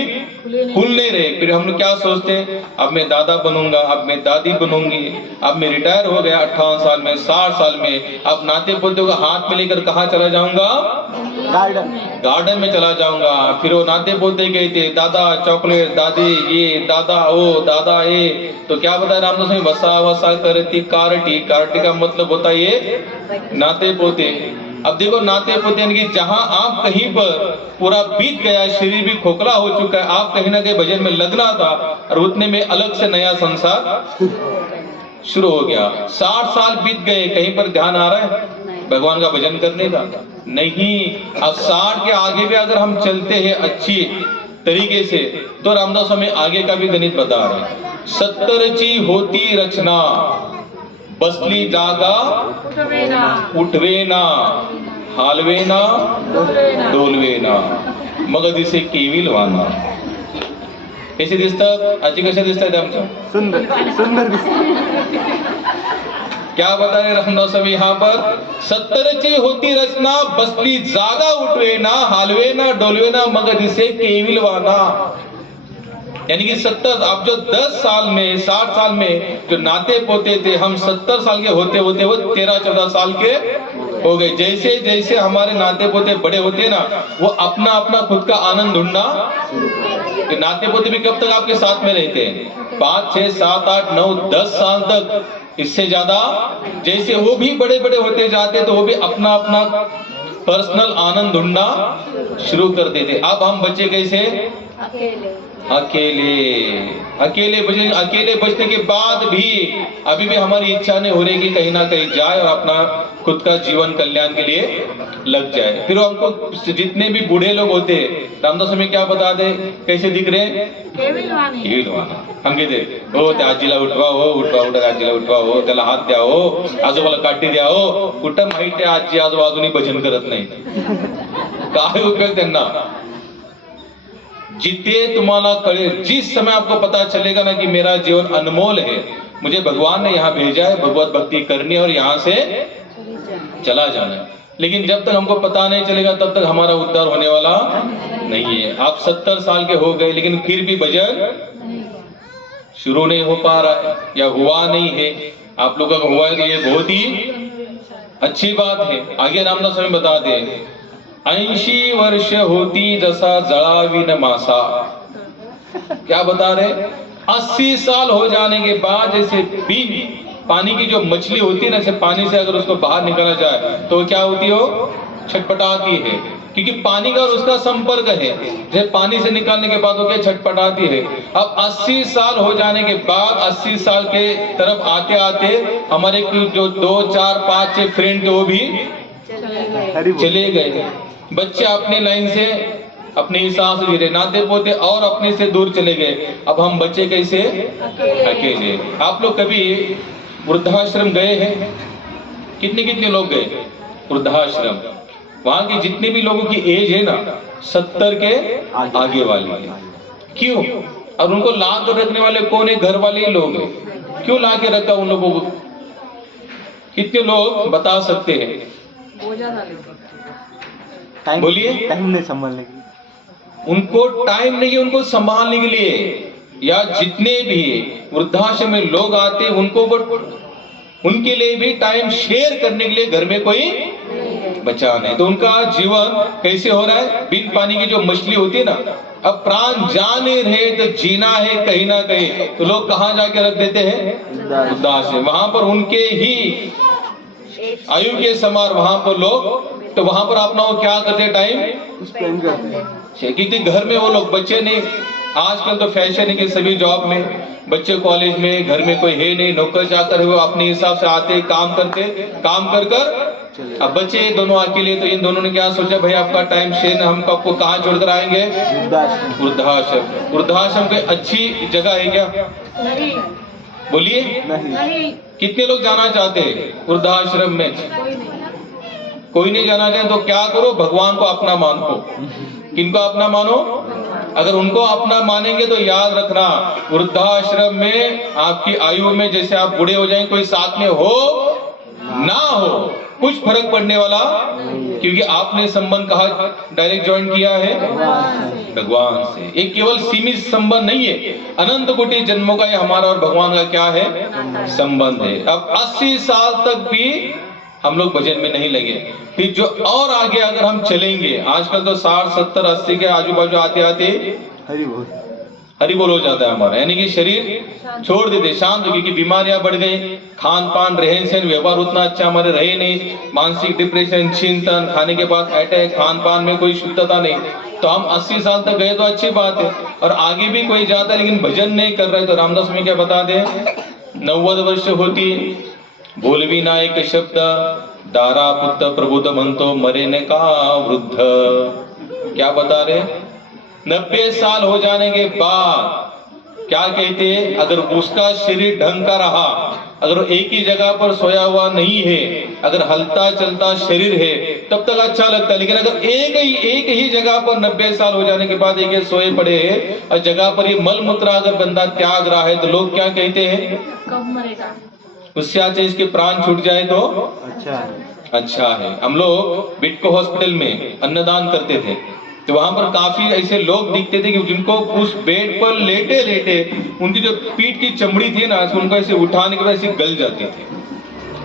खुल नहीं रहे। फिर हम लोग क्या सोचते हैं, अब मैं दादा बनूंगा, अब मैं दादी बनूंगी, अब मैं रिटायर हो गया 58 साल में, 60 साल में, अब नाते पोते को हाथ में लेकर कहाँ चला जाऊंगा, गार्डन में चला जाऊंगा। फिर वो नाते पोते कहते दादा चॉकलेट, दादी ये, दादा ओ, दादा ये। तो क्या बताया रामदास स्वामी, वसा वसा करती कारटी। कारटी का मतलब होता है ये नाते पोते। अब देखो नाते पोते यानी कि जहां आप कहीं पर पूरा बीत गया, शरीर भी खोखला हो चुका है, आप कहीं ना कहीं भजन में लगना था और उतने में अलग से नया संसार शुरू हो गया। 60 साल बीत गए, कहीं पर ध्यान आ रहा है भगवान का भजन करने का नहीं। अब 60 के आगे भी अगर हम चलते हैं अच्छी तरीके से, तो रामदास स्वामी आगे का भी गणित बता रहे हैं। 70ची होती रचना बसली जागा उठवेना हालवेना डोलवेना मग दिसे केविल वाना। कसे दिसतात आजी, कशा दिसतात आमच्या, सुंदर सुंदर क्या बता रहे रामदास स्वामी यहाँ पर, 70ची होती रचना बसली जागा उठवेना हालवेना डोलवेना मग दिसे केविल वाना। यानी कि 70, अब जो 10 साल में 60 साल में जो नाते पोते थे, हम 70 साल के होते होते वो 13-14 साल के हो गए। जैसे जैसे हमारे नाते पोते बड़े होते ना, वो अपना अपना खुद का आनंद ढूंढना। तो नाते पोते भी कब तक आपके साथ में रहते हैं, 5, 6, 7, 8, 9, 10 साल तक, इससे ज्यादा। जैसे वो भी बड़े बड़े होते जाते तो वो भी अपना अपना पर्सनल आनंद ढूंढना शुरू कर देते। अब हम बच्चे कैसे, अकेले अकेले बचने, अकेले बचने के बाद भी अभी भी हमारी इच्छा नहीं हो रही कि कहीं ना कहीं जाए और अपना खुद का जीवन कल्याण के लिए लग जाए। फिर हमको जितने भी बूढ़े लोग होते हैं, रामदास स्वामी क्या बताते, कैसे दिख रहे, केविलवाना। हम कहते हो त्या आजीला उठवा हो, उठवा उठा आजीला उठवा हो, त्याला हात द्या हो, आजोबाला काठी द्या हो। कुठं माहिती आहे आजी आजोबा अजूनही भजन करत नाही, काय उपयोग त्यांना। जितने तुम्हारा कळेल, जिस समय आपको पता चलेगा ना कि मेरा जीवन अनमोल है, मुझे भगवान ने यहाँ भेजा है भगवत भक्ति करनी है और यहाँ से चला जाना है। लेकिन जब तक हमको पता नहीं चलेगा तब तक हमारा उद्धार होने वाला नहीं है। आप 70 साल के हो गए लेकिन फिर भी भजन शुरू नहीं हो पा रहा है या हुआ नहीं है। आप लोगों का हुआ है तो ये बहुत ही अच्छी बात है। आगे रामदास स्वामी बताते हैं, 80 वर्ष होती जसा जळावीन मासा। क्या बता रहे, 80 साल हो जाने के बाद जैसे बिन पानी की जो मछली होती है ना, जैसे पानी से अगर उसको बाहर निकाला जाए तो क्या होती हो, छटपटाती है, क्योंकि पानी का और उसका संपर्क है। जैसे पानी से निकालने के बाद वो क्या छटपटाती है। अब 80 साल हो जाने के बाद 80 साल के तरफ आते आते हमारे जो 2, 4, 5 फ्रेंड वो भी हरि बोल। चले गए। बच्चे अपने लाइन से अपने हिसाब से जी रहे, नाते पोते और अपने से दूर चले गए। अब हम बच्चे कैसे? अकेले। आप लोग कभी वृद्धाश्रम गए हैं? कितने कितने लोग गए वृद्धाश्रम? वहां के जितने भी लोगों की एज है ना 70 के आगे वाली है। क्यों? और उनको ला कर रखने वाले कौन है? घर वाले ही लोग हैं। क्यों ला के रखा उन लोगों को? कितने लोग बता सकते हैं? बोलिए। टाइम नहीं संभालने के लिए। उनको टाइम नहीं है उनको संभालने के लिए, या जितने भी वृद्धाश्रम में लोग आते हैं उनको उनके लिए भी टाइम शेयर करने के लिए घर में कोई बचा नहीं। तो उनका जीवन कैसे हो रहा है? बिन पानी की जो मछली होती है ना, अब प्राण जाने रहे तो जीना है कहीं ना कहीं, तो लोग कहाँ जाके रख देते हैं? वृद्धाश्रम। वहां पर उनके ही आयु के समान वहां पर लोग, तो वहां पर अपना वो क्या करते हैं? टाइम स्पेंड करते हैं। क्योंकि घर में वो लोग बच्चे नहीं। आजकल तो फैशन है कि सभी जॉब में, बच्चे कॉलेज में, घर में कोई है नहीं, नौकर चाकर है, वो अपने हिसाब से आते काम करते, काम कर कर अब बच्चे दोनों अकेले। तो इन दोनों ने क्या सोचा, भाई आपका टाइम शेयर, हम आपको कहाँ छोड़कर आएंगे? वृद्धाश्रम। वृद्धाश्रम कोई अच्छी जगह है क्या? बोलिए। नहीं। कितने लोग जाना चाहते हैं वृद्धाश्रम में? कोई नहीं जाना चाहे तो क्या करो? भगवान को अपना मानो। किनको अपना मानो? अगर उनको अपना मानेंगे तो याद रखना, वृद्धाश्रम में आपकी आयु में जैसे आप बूढ़े हो जाएंगे, कोई साथ में हो ना हो, कुछ फर्क पड़ने वाला, क्योंकि आपने संबंध कहा डायरेक्ट ज्वाइन किया है भगवान से। ये केवल सीमित संबंध नहीं है, अनंत कोटि जन्मों का ये हमारा और भगवान का क्या है? संबंध है। अब 80 साल तक भी हम लोग भजन में नहीं लगे, फिर जो और आगे अगर हम चलेंगे, आजकल तो 60, 70, 80 के आजू बाजू आते आते हरि बोल हो जाता है हमारा, यानी कि शरीर छोड़ देते, शांत, क्योंकि बीमारियां बढ़ गई, खान पान, रहन सहन, व्यवहार उतना अच्छा हमारे रहे नहीं, मानसिक डिप्रेशन, चिंतन, खाने के बाद अटैक, खान पान में कोई शुद्धता नहीं। तो हम 80 साल तक गए तो अच्छी बात है, और आगे भी कोई जाता है लेकिन भजन नहीं कर रहे, तो रामदास में क्या बता दे, 90 वर्ष होती बोलवी ना एक शब्द, दारा पुत्र प्रबुद्ध म्हणतो मरे न का वृद्ध। क्या बता रहे? 90 साल हो जाने के बाद क्या कहते हैं? अगर उसका शरीर ढंग का रहा, अगर एक ही जगह पर सोया हुआ नहीं है, अगर हलता चलता शरीर है, तब तक अच्छा लगता है। लेकिन अगर एक ही जगह पर 90 साल हो जाने के बाद एक सोए पड़े और जगह पर ये मल मूत्र अगर बंदा त्याग रहा है, तो लोग क्या कहते हैं? कब मरेगा? उससे अच्छा इसके प्राण छूट जाए तो अच्छा है। हम लोग बिटको हॉस्पिटल में अन्नदान करते थे, तो वहां पर काफी ऐसे लोग दिखते थे कि जिनको उस बेड पर लेटे लेटे उनकी जो पीठ की चमड़ी थी ना, उनको ऐसे उठाने के बाद ऐसे गल जाती थी।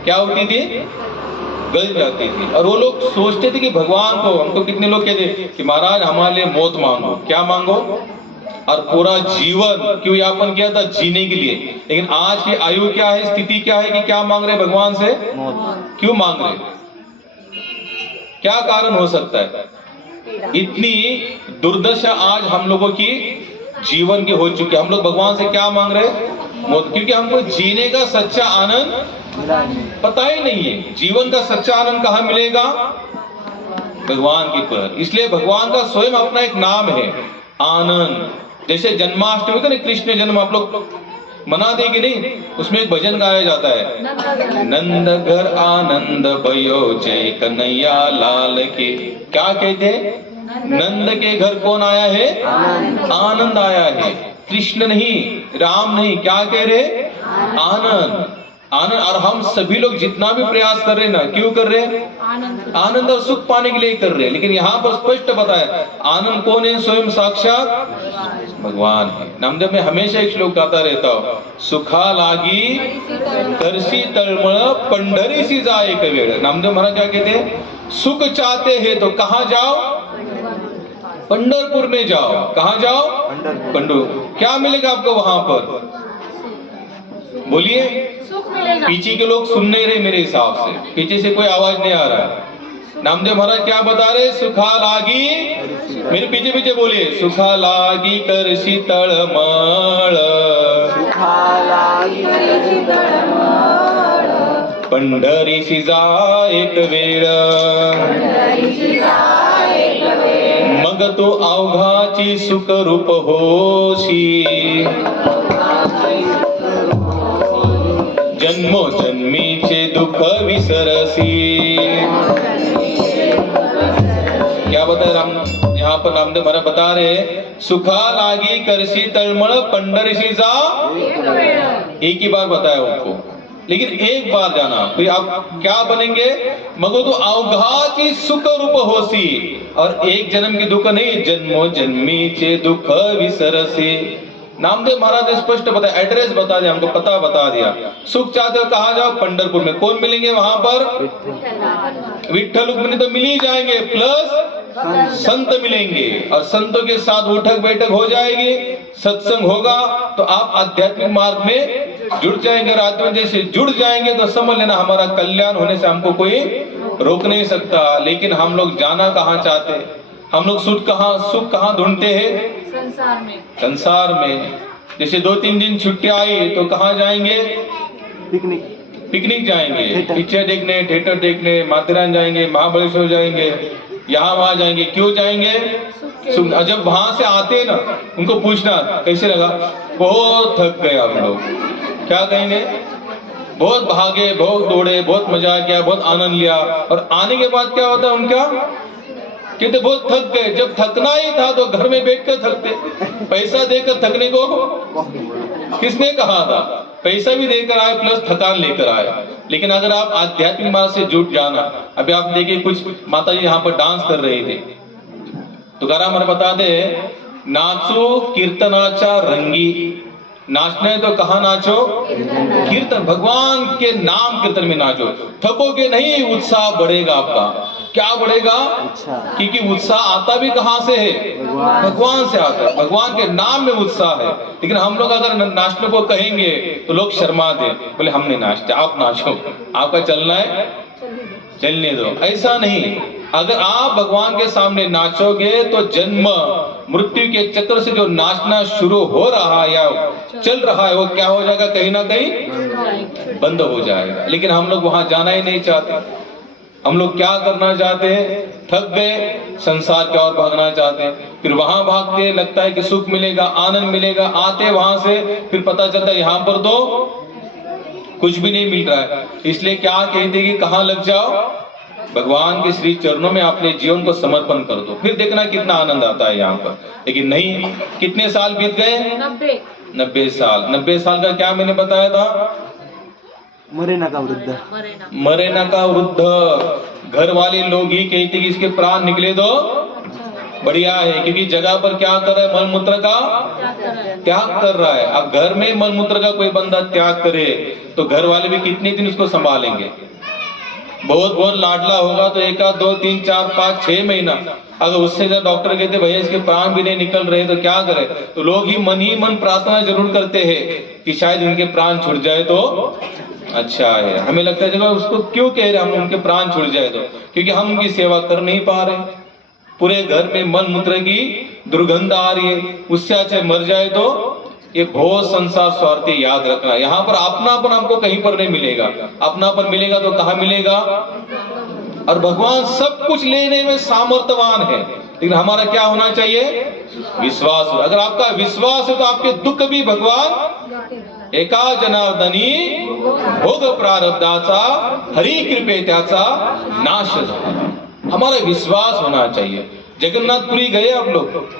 क्या होती थी? गल जाती थी। और वो लोग सोचते थे कि भगवान को, हमको कितने लोग कहते कि महाराज हमारे लिए मौत मांगो। क्या मांगो? और पूरा जीवन क्यों यापन किया था? जीने के लिए। लेकिन आज की आयु क्या है, स्थिति क्या है कि क्या मांग रहे भगवान से? क्यों मांग रहे? क्या कारण हो सकता है? इतनी दुर्दशा आज हम लोगों की जीवन की हो चुकी है। हम लोग भगवान से क्या मांग रहे? मौत, क्योंकि हमको जीने का सच्चा आनंद पता ही नहीं है। जीवन का सच्चा आनंद कहाँ मिलेगा? भगवान की पर। इसलिए भगवान का स्वयं अपना एक नाम है, आनंद। जैसे जन्माष्टमी का ना, कृष्ण जन्म आप लोग मना देगी नहीं, उसमें एक भजन गाया जाता है, नंद घर आनंद भयो जय कन्हैया लाल के। क्या कहते हैं? नंद के घर कौन आया है? आनंद आया है। कृष्ण नहीं, राम नहीं, क्या कह रहे? आनंद। आनंद। और हम सभी लोग जितना भी प्रयास कर रहे हैं ना, क्यों कर रहे हैं? आनंद और सुख पाने के लिए कर रहे हैं। लेकिन यहाँ पर स्पष्ट बताया, आनंद कौन है? स्वयं साक्षात भगवान है। नामदेव में हमेशा एक श्लोक गाता रहता हूं, सुखा लागी तरसी तळमळ पंढरीसी जाए एक वेळ। नामदेव महाराज क्या कहते हैं? सुख चाहते हैं तो कहाँ जाओ? पंढरपुर में जाओ। कहाँ जाओ? पंढरपुर। क्या मिलेगा आपको वहां पर? बोलिए। पीछे के लोग सुन नहीं रहे मेरे हिसाब से, पीछे से कोई आवाज नहीं आ रहा है। नामदेव महाराज क्या बता रहे? सुखा लागी, मेरे पीछे पीछे बोलिए, सुखा लागी करसी तळमळ, पंढरीशी जा एक वेळ, मग तो अवघाची सुखरूप होशी, जन्मोजन्मीचे दुःख विसरसी। क्या बताए राम, यहाँ पर रामदेव महाराज बता रहे, सुखा लागी करसी तळमळ पंढरीशी जा, एक ही बार बताया उनको, लेकिन एक बार जाना, फिर आप क्या बनेंगे, मगो तो अवघाची सुख रूप होसी, और एक जन्म की दुख नहीं, जन्मो जन्मीचे दुख विसरसी। नामदेव महाराज ने स्पष्ट बताया, एड्रेस बता दिया हमको, पता बता दिया। सुख चाहते हो कहाँ जाओ, पंढरपुर में। कौन मिलेंगे वहां पर, विठ्ठल रुक्मिणी तो मिल ही जाएंगे, प्लस संत मिलेंगे, और संतों के साथ उठक बैठक हो जाएगी, सत्संग होगा, तो आप आध्यात्मिक मार्ग में जुड़ जाएंगे। और आत्मा जैसे जुड़ जाएंगे तो समझ लेना हमारा कल्याण होने से हमको कोई रोक नहीं सकता। लेकिन हम लोग जाना कहाँ चाहते हैं, हम लोग सुख कहाँ ढूंढते हैं, संसार में। जैसे 2-3 दिन छुट्टी आई तो कहाँ जाएंगे, पिकनिक जाएंगे, पिक्चर देखने, थिएटर देखने, माथेरान जाएंगे, महाबलेश्वर जाएंगे, यहाँ वहां जाएंगे। क्यों जाएंगे, जब वहां से आते ना, उनको पूछना कैसे लगा, बहुत थक गए हम लोग, क्या कहेंगे, बहुत भागे, बहुत दौड़े, बहुत मजा किया, बहुत आनंद लिया। और आने के बाद क्या होता है उनका, कहते बहुत थक गए। जब थकना ही था तो घर में बैठकर थकते, पैसा देकर थकने को किसने कहा था, पैसा भी देकर आए प्लस थकान लेकर आए। लेकिन अगर आप आध्यात्मिक मार्ग से जुट जाना, अभी आप देखिए कुछ माता जी यहाँ पर डांस कर रहे थे, तुकाराम महाराज बताते हैं, नाचो कीर्तनाचा रंगी, नाचना है तो कहाँ नाचो, कीर्तन, भगवान के नाम कीर्तन में नाचो। थकोगे नहीं, उत्साह बढ़ेगा आपका। क्या बढ़ेगा, क्योंकि उत्साह आता भी कहाँ से है, भगवान से आता है, भगवान के नाम में उत्साह है। लेकिन हम लोग अगर नाचने को कहेंगे तो लोग शर्मा दे, बोले हम नहीं नाचते, आप नाचो, आपका चलना है चलने दो। ऐसा नहीं, अगर आप भगवान के सामने नाचोगे तो जन्म मृत्यु के चक्र से जो नाचना शुरू हो रहा है या चल रहा है, वो क्या हो जाएगा, कहीं ना कहीं बंद हो जाएगा। लेकिन हम लोग वहां जाना ही नहीं चाहते। हम लोग क्या करना चाहते हैं, थक गए, संसार की ओर भागना चाहते हैं, फिर वहां भागते, लगता है कि सुख मिलेगा, आनंद मिलेगा, आते वहां से फिर पता चलता है यहाँ पर तो कुछ भी नहीं मिल रहा है। इसलिए क्या कहते कि कहाँ लग जाओ, भगवान के श्री चरणों में अपने जीवन को समर्पण कर दो, फिर देखना कितना आनंद आता है यहाँ पर। लेकिन नहीं, कितने साल बीत गए, 90 साल। 90 साल का क्या मैंने बताया था, मरे ना का वृद्ध, मरे ना का वृद्ध। घर वाले लोग ही कहते कि इसके प्राण निकले तो बढ़िया है, क्योंकि जगह पर क्या कर रहा है, मल मूत्र का त्याग कर रहा है। अब घर में मल मूत्र का कोई बंदा त्याग करे तो घर वाले भी कितने दिन उसको संभालेंगे। बहुत लाडला होगा तो 1, 2, 3, 4, 5, 6 महीना। अगर उससे ज्यादा डॉक्टर कहते भैया इसके प्राण भी नहीं निकल रहे तो क्या करे, तो लोग ही मन प्रार्थना जरूर करते हैं कि शायद इनके प्राण छूट जाए तो अच्छा है। हमें लगता है जब उसको क्यों कह रहे हम उनके प्राण छूट जाए तो, क्योंकि हम उनकी सेवा कर नहीं पा रहे। पूरे घर में मल मूत्र की दुर्गंध आ रही है, उससे अच्छा मर जाए तो। ये बहुत संसार स्वार्थी, याद रखना। यहाँ पर अपनापन आपको कहीं पर नहीं मिलेगा। अपनापन मिलेगा तो कहाँ मिलेगा, और भगवान सब कुछ लेने में सामर्थ्यवान है। लेकिन हमारा क्या होना चाहिए, विश्वास। अगर आपका विश्वास है तो आपके दुख भी भगवान एका जनार्दनी भोग प्रारब्धाचा हरि कृपे त्याचा नाश झाला। हमारा विश्वास होना चाहिए। जगन्नाथपुरी गए आप लोग,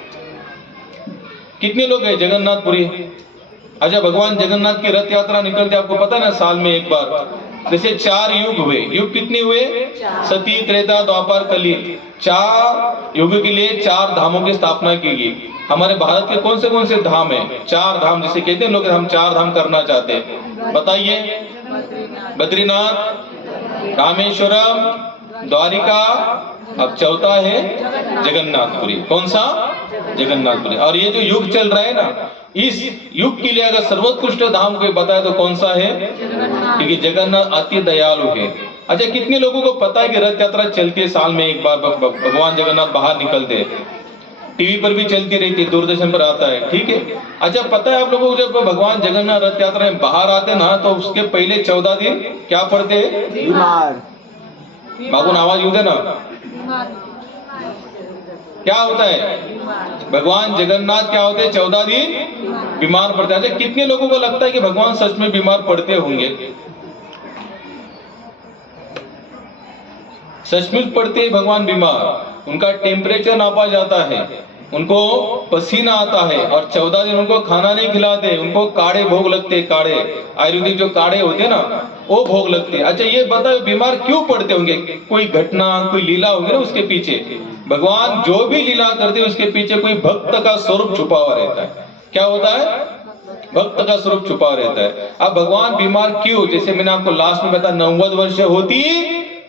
कितने लोग गए जगन्नाथपुरी? अच्छा, भगवान जगन्नाथ की रथ यात्रा निकलती, आपको पता है ना, साल में एक बार। जैसे 4 युग हुए। युग कितने हुए, सती, त्रेता, द्वापर, कली। 4 युग के लिए 4 धामों की स्थापना की गई। हमारे भारत के कौन से धाम है, 4 धाम जिसे कहते हैं लोग, हम 4 धाम करना चाहते हैं, बताइए। बद्रीनाथ, रामेश्वरम, द्वारिका, अब चौथा है जगन्नाथपुरी। कौन सा, जगन्नाथपुरी। और ये जो युग चल रहा है ना, इस युग के लिए अगर सर्वोत्कृष्ट धाम को बताया तो कौन सा है, क्योंकि जगन्नाथ अति दयालु है। अच्छा, कितने लोगों को पता है कि रथ यात्रा चलती है, साल में एक बार भगवान जगन्नाथ बाहर निकलते हैं? टीवी पर भी चलती रहती है, दूरदर्शन पर आता है, ठीक है। अच्छा, पता है आप लोगों को जब भगवान जगन्नाथ रथ यात्रा में बाहर आते ना तो उसके पहले 14 दिन क्या पड़ते हैं? बीमार। बाबू आवाज यू दे ना, क्या होता है? भगवान जगन्नाथ क्या होते हैं? 14 दिन बीमार पड़ते हैं। अच्छा, कितने लोगों को लगता है कि भगवान सच में बीमार पड़ते होंगे? सचमुच पड़ते हैं भगवान बीमार। उनका टेम्परेचर नापा जाता है, उनको पसीना आता है और 14 दिन उनको खाना नहीं खिलाते, उनको काढ़े भोग लगते हैं, काढ़े आयुर्वेदिक जो काढ़े होते हैं ना वो भोग लगते हैं। अच्छा, ये बताओ बीमार क्यों पड़ते होंगे? कोई घटना, कोई लीला होगी ना उसके पीछे। भगवान जो भी लीला करते हैं उसके पीछे कोई भक्त का स्वरूप छुपा हुआ रहता है। क्या होता है? भक्त का स्वरूप छुपा रहता है। अब भगवान बीमार क्यों? जैसे मैंने आपको लास्ट में बताया, 90 वर्ष होती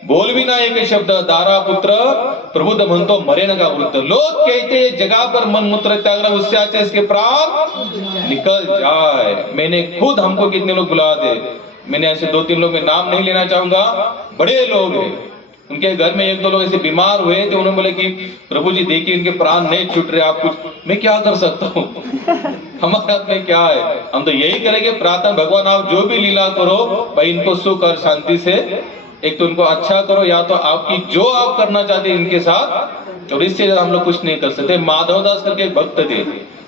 बोल भी ना एक शब्द, दारा पुत्र प्रबुद्ध मन तो मरे न का वृत्त। लोग कहते हैं जगह पर मन मूत्र त्याग, उससे अच्छे इसके प्राण निकल जाए। मैंने खुद, हमको कितने लोग बुला दे, मैंने ऐसे 2-3 लोग, मैं नाम नहीं लेना चाहूंगा, बड़े लोग हैं, उनके घर में 1-2 लोग ऐसे बीमार हुए तो उन्होंने बोले कि प्रभु जी देखिए इनके प्राण नहीं छूट रहे, आप कुछ। मैं क्या कर सकता हूँ? हमारे हाथ में क्या है? हम तो यही करेंगे प्रार्थना, भगवान आप जो भी लीला करो भाई इनको सुख और शांति से, एक तो उनको अच्छा करो, या तो आपकी जो आप करना चाहते हैं इनके साथ, और इससे हम लोग कुछ नहीं कर सकते। माधवदास करके एक भक्त थे,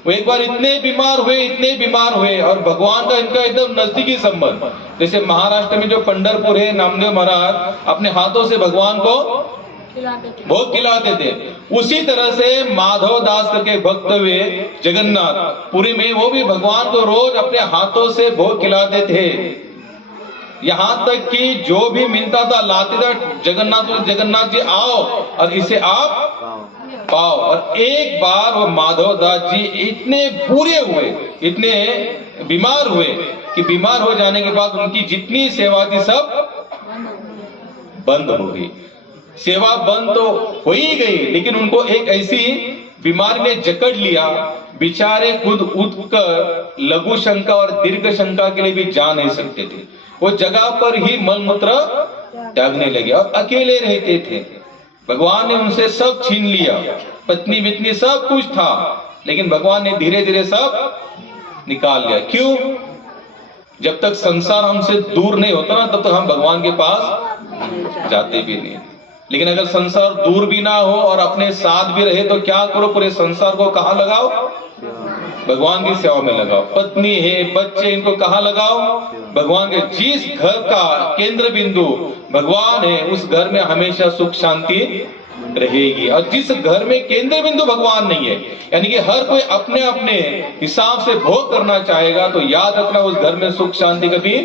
वो एक बार इतने बीमार हुए और भगवान का इनका एकदम नजदीकी संबंध। जैसे महाराष्ट्र में जो पंढरपुर है, नामदेव महाराज अपने हाथों से भगवान को भोग खिलाते थे, उसी तरह से माधव दास करके भक्त हुए जगन्नाथ पुरी में, वो भी भगवान को रोज अपने हाथों से भोग खिलाते थे। यहां तक कि जो भी मिलता था लाते थे, जगन्नाथ जी आओ और इसे आप पाओ। और एक बार वो माधव दास जी इतने बुरे हुए, इतने बीमार हुए कि बीमार हो जाने के बाद उनकी जितनी सेवा थी सब बंद हो गई। सेवा बंद तो हो ही गई, लेकिन उनको एक ऐसी बीमारी ने जकड़ लिया, बेचारे खुद उठकर लघु शंका और दीर्घ शंका के लिए भी जा नहीं सकते थे। वो जगह पर ही मल मूत्र त्यागने लगे और अकेले रहते थे। भगवान ने उनसे सब छीन लिया, पत्नी वित्नी सब कुछ था, लेकिन भगवान ने धीरे धीरे सब निकाल लिया। क्यों? जब तक संसार हमसे दूर नहीं होता ना तब तक हम भगवान के पास जाते भी नहीं। लेकिन अगर संसार दूर भी ना हो और अपने साथ भी रहे तो क्या करो? पूरे संसार को कहां लगाओ? भगवान की सेवा में लगाओ। पत्नी है, बच्चे, इनको कहां लगाओ? भगवान के। जिस घर का केंद्र बिंदु भगवान है उस घर में हमेशा सुख शांति रहेगी। और जिस घर में केंद्र बिंदु भगवान नहीं है, यानी कि हर कोई अपने अपने हिसाब से भोग करना चाहेगा, तो याद रखना उस घर में सुख शांति कभी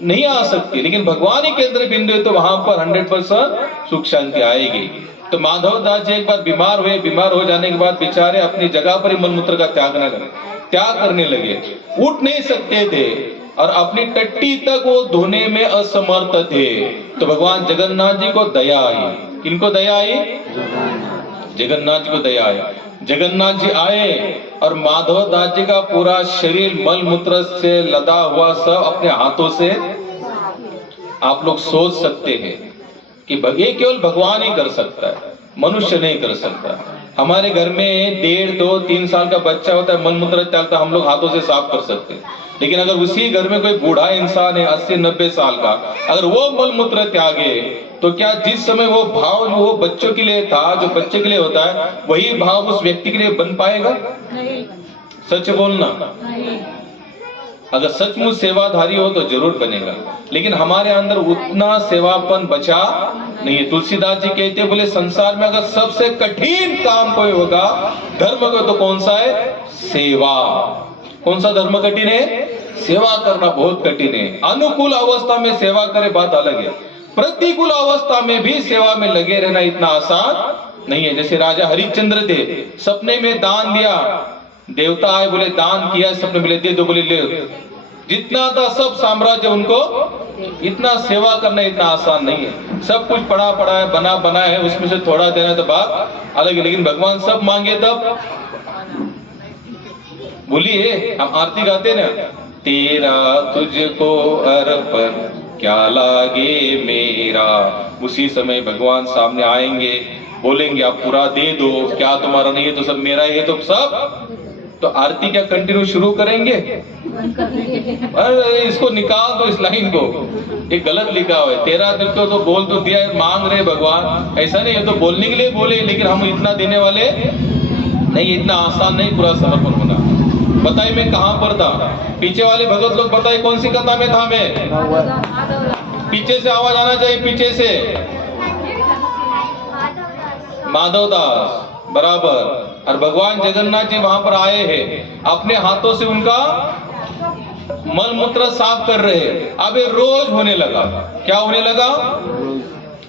नहीं आ सकती। लेकिन भगवान ही केंद्र बिंदु है तो वहां पर 100% सुख शांति आएगी। तो माधव दास जी एक बार बीमार हुए, बीमार हो जाने के बाद बेचारे अपनी जगह पर ही मलमूत्र का त्याग करने लगे। उठ नहीं सकते थे और अपनी टट्टी तक वो धोने में असमर्थ थे। तो भगवान जगन्नाथ जी को दया आई। किनको दया आई? जगन्नाथ जी को दया आई। जगन्नाथ जी आए और माधव दास जी का पूरा शरीर मल मूत्र से लदा हुआ सब अपने हाथों से, आप लोग सोच सकते हैं कि ये केवल भगवान ही कर सकता है, मनुष्य नहीं कर सकता। हमारे घर में 1.5, 2, 3 साल का बच्चा होता है, मल मूत्र त्यागता, हम लोग हाथों से साफ कर सकते हैं। लेकिन अगर उसी घर में कोई बूढ़ा इंसान है 80-90 साल का, अगर वो मल मूत्र त्यागे तो क्या जिस समय वो भाव जो वो बच्चों के लिए था, जो बच्चे के लिए होता है, वही भाव उस व्यक्ति के लिए बन पाएगा? नहीं। सच बोलना। नहीं। अगर सचमुच सेवाधारी हो तो जरूर बनेगा, लेकिन हमारे अंदर उतना सेवापन बचा नहीं है। तुलसीदास जी कहते, बोले संसार में अगर सबसे कठिन काम कोई होगा धर्म का तो कौन सा है? सेवा। कौन सा धर्म कठिन है? सेवा करना बहुत कठिन है। अनुकूल अवस्था में सेवा करे बात अलग है, प्रतिकूल अवस्था में भी सेवा में लगे रहना इतना आसान नहीं है। जैसे राजा हरिश्चंद्र थे, सपने में दान दिया, देवता आए बोले दान किया, सपने में दे दो, बोले ले। जितना था सब साम्राज्य उनको, इतना सेवा करना इतना आसान नहीं है। सब कुछ पड़ा है, बना है, उसमें से थोड़ा देना तो बात अलग है, लेकिन भगवान सब मांगे तब। बोलिए, हम आरती गाते ना, तेरा तुझको अर्पण क्या लागे मेरा, उसी समय भगवान सामने आएंगे बोलेंगे आप पूरा दे दो, क्या तुम्हारा नहीं है तो सब मेरा है, तो सब तो आरती क्या कंटिन्यू शुरू करेंगे? अरे इसको निकाल दो इस लाइन को, ये गलत लिखा हुआ है। 13 दिन तो बोल तो दिया है, मांग रहे भगवान, ऐसा नहीं है तो बोलने के लिए बोले, लेकिन हम इतना देने वाले नहीं, इतना आसान नहीं पूरा समर्पण होना। बताइए मैं कहां पर था? पीछे वाले भगत लोग बताइए कौन सी कथा में था मैं? पीछे से आवाज आना चाहिए, पीछे से। माधवदास, बराबर। और भगवान जगन्नाथ जी वहां पर आए हैं, अपने हाथों से उनका मल मूत्र साफ कर रहे हैं। अब ये रोज होने लगा। क्या होने लगा?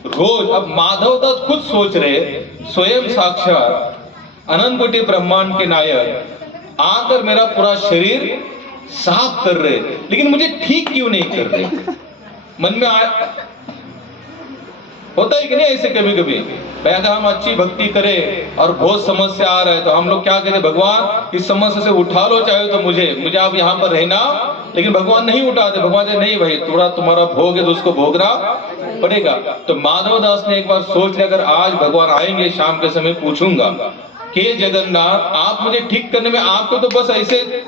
रोज। अब माधवदास खुद सोच रहे, स्वयं साक्षात अनंत कोटि ब्रह्मांड के नायक आकर मेरा पूरा शरीर साफ कर रहे, लेकिन मुझे ठीक क्यों नहीं कर रहे? मन में आया, होता है कि नहीं ऐसे कभी कभी? भाई अगर हम अच्छी भक्ति करें और बहुत समस्या आ रहा है तो हम लोग क्या कहते हैं, भगवान इस समस्या से उठा लो, चाहे तो मुझे आप यहाँ पर रहना। लेकिन भगवान नहीं उठाते, भगवान कहते नहीं भाई, थोड़ा तुम्हारा भोग है तो उसको भोगना पड़ेगा। तो माधवदास ने एक बार सोच लिया, अगर आज भगवान आएंगे शाम के समय, पूछूंगा कि जगन्नाथ आप मुझे ठीक करने में, आपको तो बस ऐसे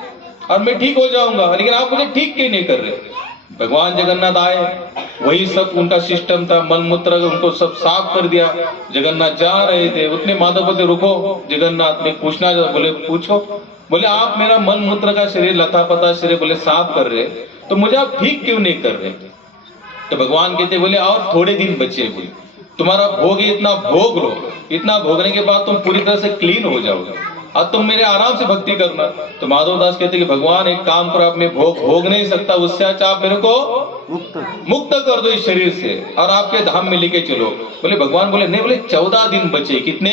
और मैं ठीक हो जाऊंगा, लेकिन आप मुझे ठीक क्यों नहीं कर रहे? भगवान जगन्नाथ आए, वही सब उनका सिस्टम था, मल मूत्र उनको सब साफ कर दिया। जगन्नाथ जा रहे थे, उतने माधव बोलते रुको जगन्नाथ, मैं पूछना चाहता। बोले पूछो। बोले आप मेरा मल मूत्र का शरीर, लता पता शरीर बोले साफ कर रहे, तो मुझे आप ठीक क्यों नहीं कर रहे? तो भगवान कहते बोले और थोड़े दिन बचे, बोले तुम्हारा भोग इतना भोग लो, इतना भोगने के बाद तुम पूरी तरह से क्लीन हो जाओगे, अब तुम मेरे आराम से भक्ति करना। तो माधवदास कहते कि भगवान एक काम करो, आप मैं भोग नहीं सकता, उससे अच्छा आप मेरे को मुक्त कर दो इस शरीर से और आपके धाम में लेके चलो। बोले भगवान बोले नहीं, बोले 14 दिन बचे। कितने?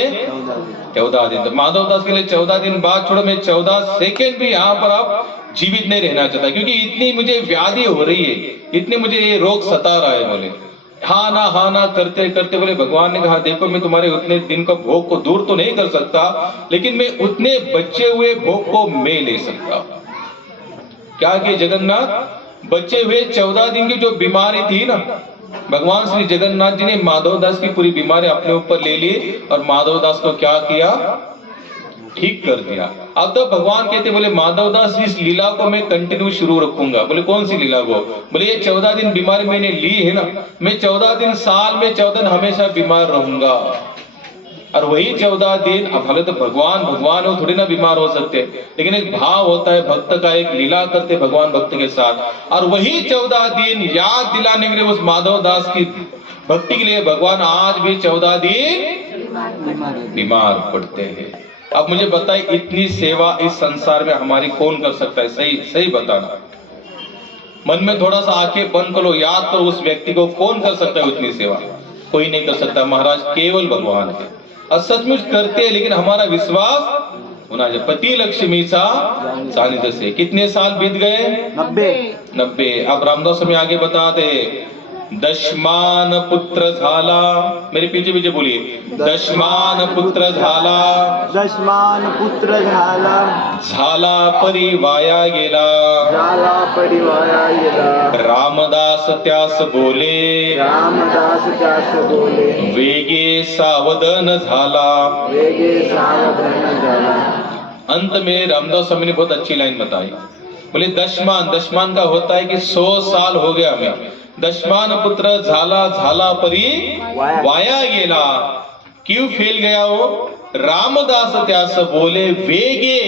14 दिन। तो माधवदास के लिए 14 दिन बाद छोड़ो, मैं 14 सेकेंड भी यहाँ पर आप जीवित नहीं रहना चाहता, क्योंकि इतनी मुझे व्याधि हो रही है, इतने मुझे ये रोग सता रहा है। बोले हाँ ना करते करते बोले भगवान ने कहा देखो मैं तुम्हारे उतने दिन का भोग को दूर तो नहीं कर सकता, लेकिन मैं उतने बचे हुए भोग को मैं ले सकता हूं। क्या कि जगन्नाथ बचे हुए 14 दिन की जो बीमारी थी ना, भगवान श्री जगन्नाथ जी ने माधवदास की पूरी बीमारी अपने ऊपर ले ली और माधवदास को क्या किया? ठीक कर दिया। अब तो भगवान कहते बोले माधवदास इस लीला को मैं कंटिन्यू शुरू रखूंगा। बोले कौन सी लीला को? बोले ये 14 दिन बीमारी मैंने ली है ना, मैं 14 दिन साल में 14 दिन हमेशा बीमार रहूंगा। और वही 14 दिन, अब हाले तो भगवान हो, थोड़ी ना बीमार हो सकते, लेकिन एक भाव होता है भक्त का, एक लीला करते भगवान भक्त के साथ। और वही 14 दिन याद दिलाने के लिए उस माधवदास की भक्ति के लिए भगवान आज भी 14 दिन बीमार पड़ते हैं। अब मुझे बताइए इतनी सेवा इस संसार में हमारी कौन कर सकता है? सही बताना। मन में थोड़ा सा आंखें बंद करो, याद करो उस व्यक्ति को, कौन कर सकता है उतनी सेवा? कोई नहीं कर सकता महाराज, केवल भगवान है। और सचमुच करते हैं, लेकिन हमारा विश्वास होना चाहिए। पति लक्ष्मीचा सानिध्य से। कितने साल बीत गए? 90। अब रामदास स्वामी आगे बताते, दशमान पुत्र झाला, मेरे पीछे पीछे बोलिए, दशमान पुत्र झाला, दशमान पुत्र झाला, झाला परी वाया गेला, झाला परी वाया गेला, रामदास त्यास बोले, रामदास त्यास बोले, वेगे सावधान झाला, वेगे सावधान झाला। अंत में रामदास स्वामी ने बहुत अच्छी लाइन बताई। बोले दशमान का होता है कि 100 साल हो गया हमें, दशमान पुत्र झाला परी वाया गेला। क्यों फेल गया वो? रामदास त्यास बोले वेगे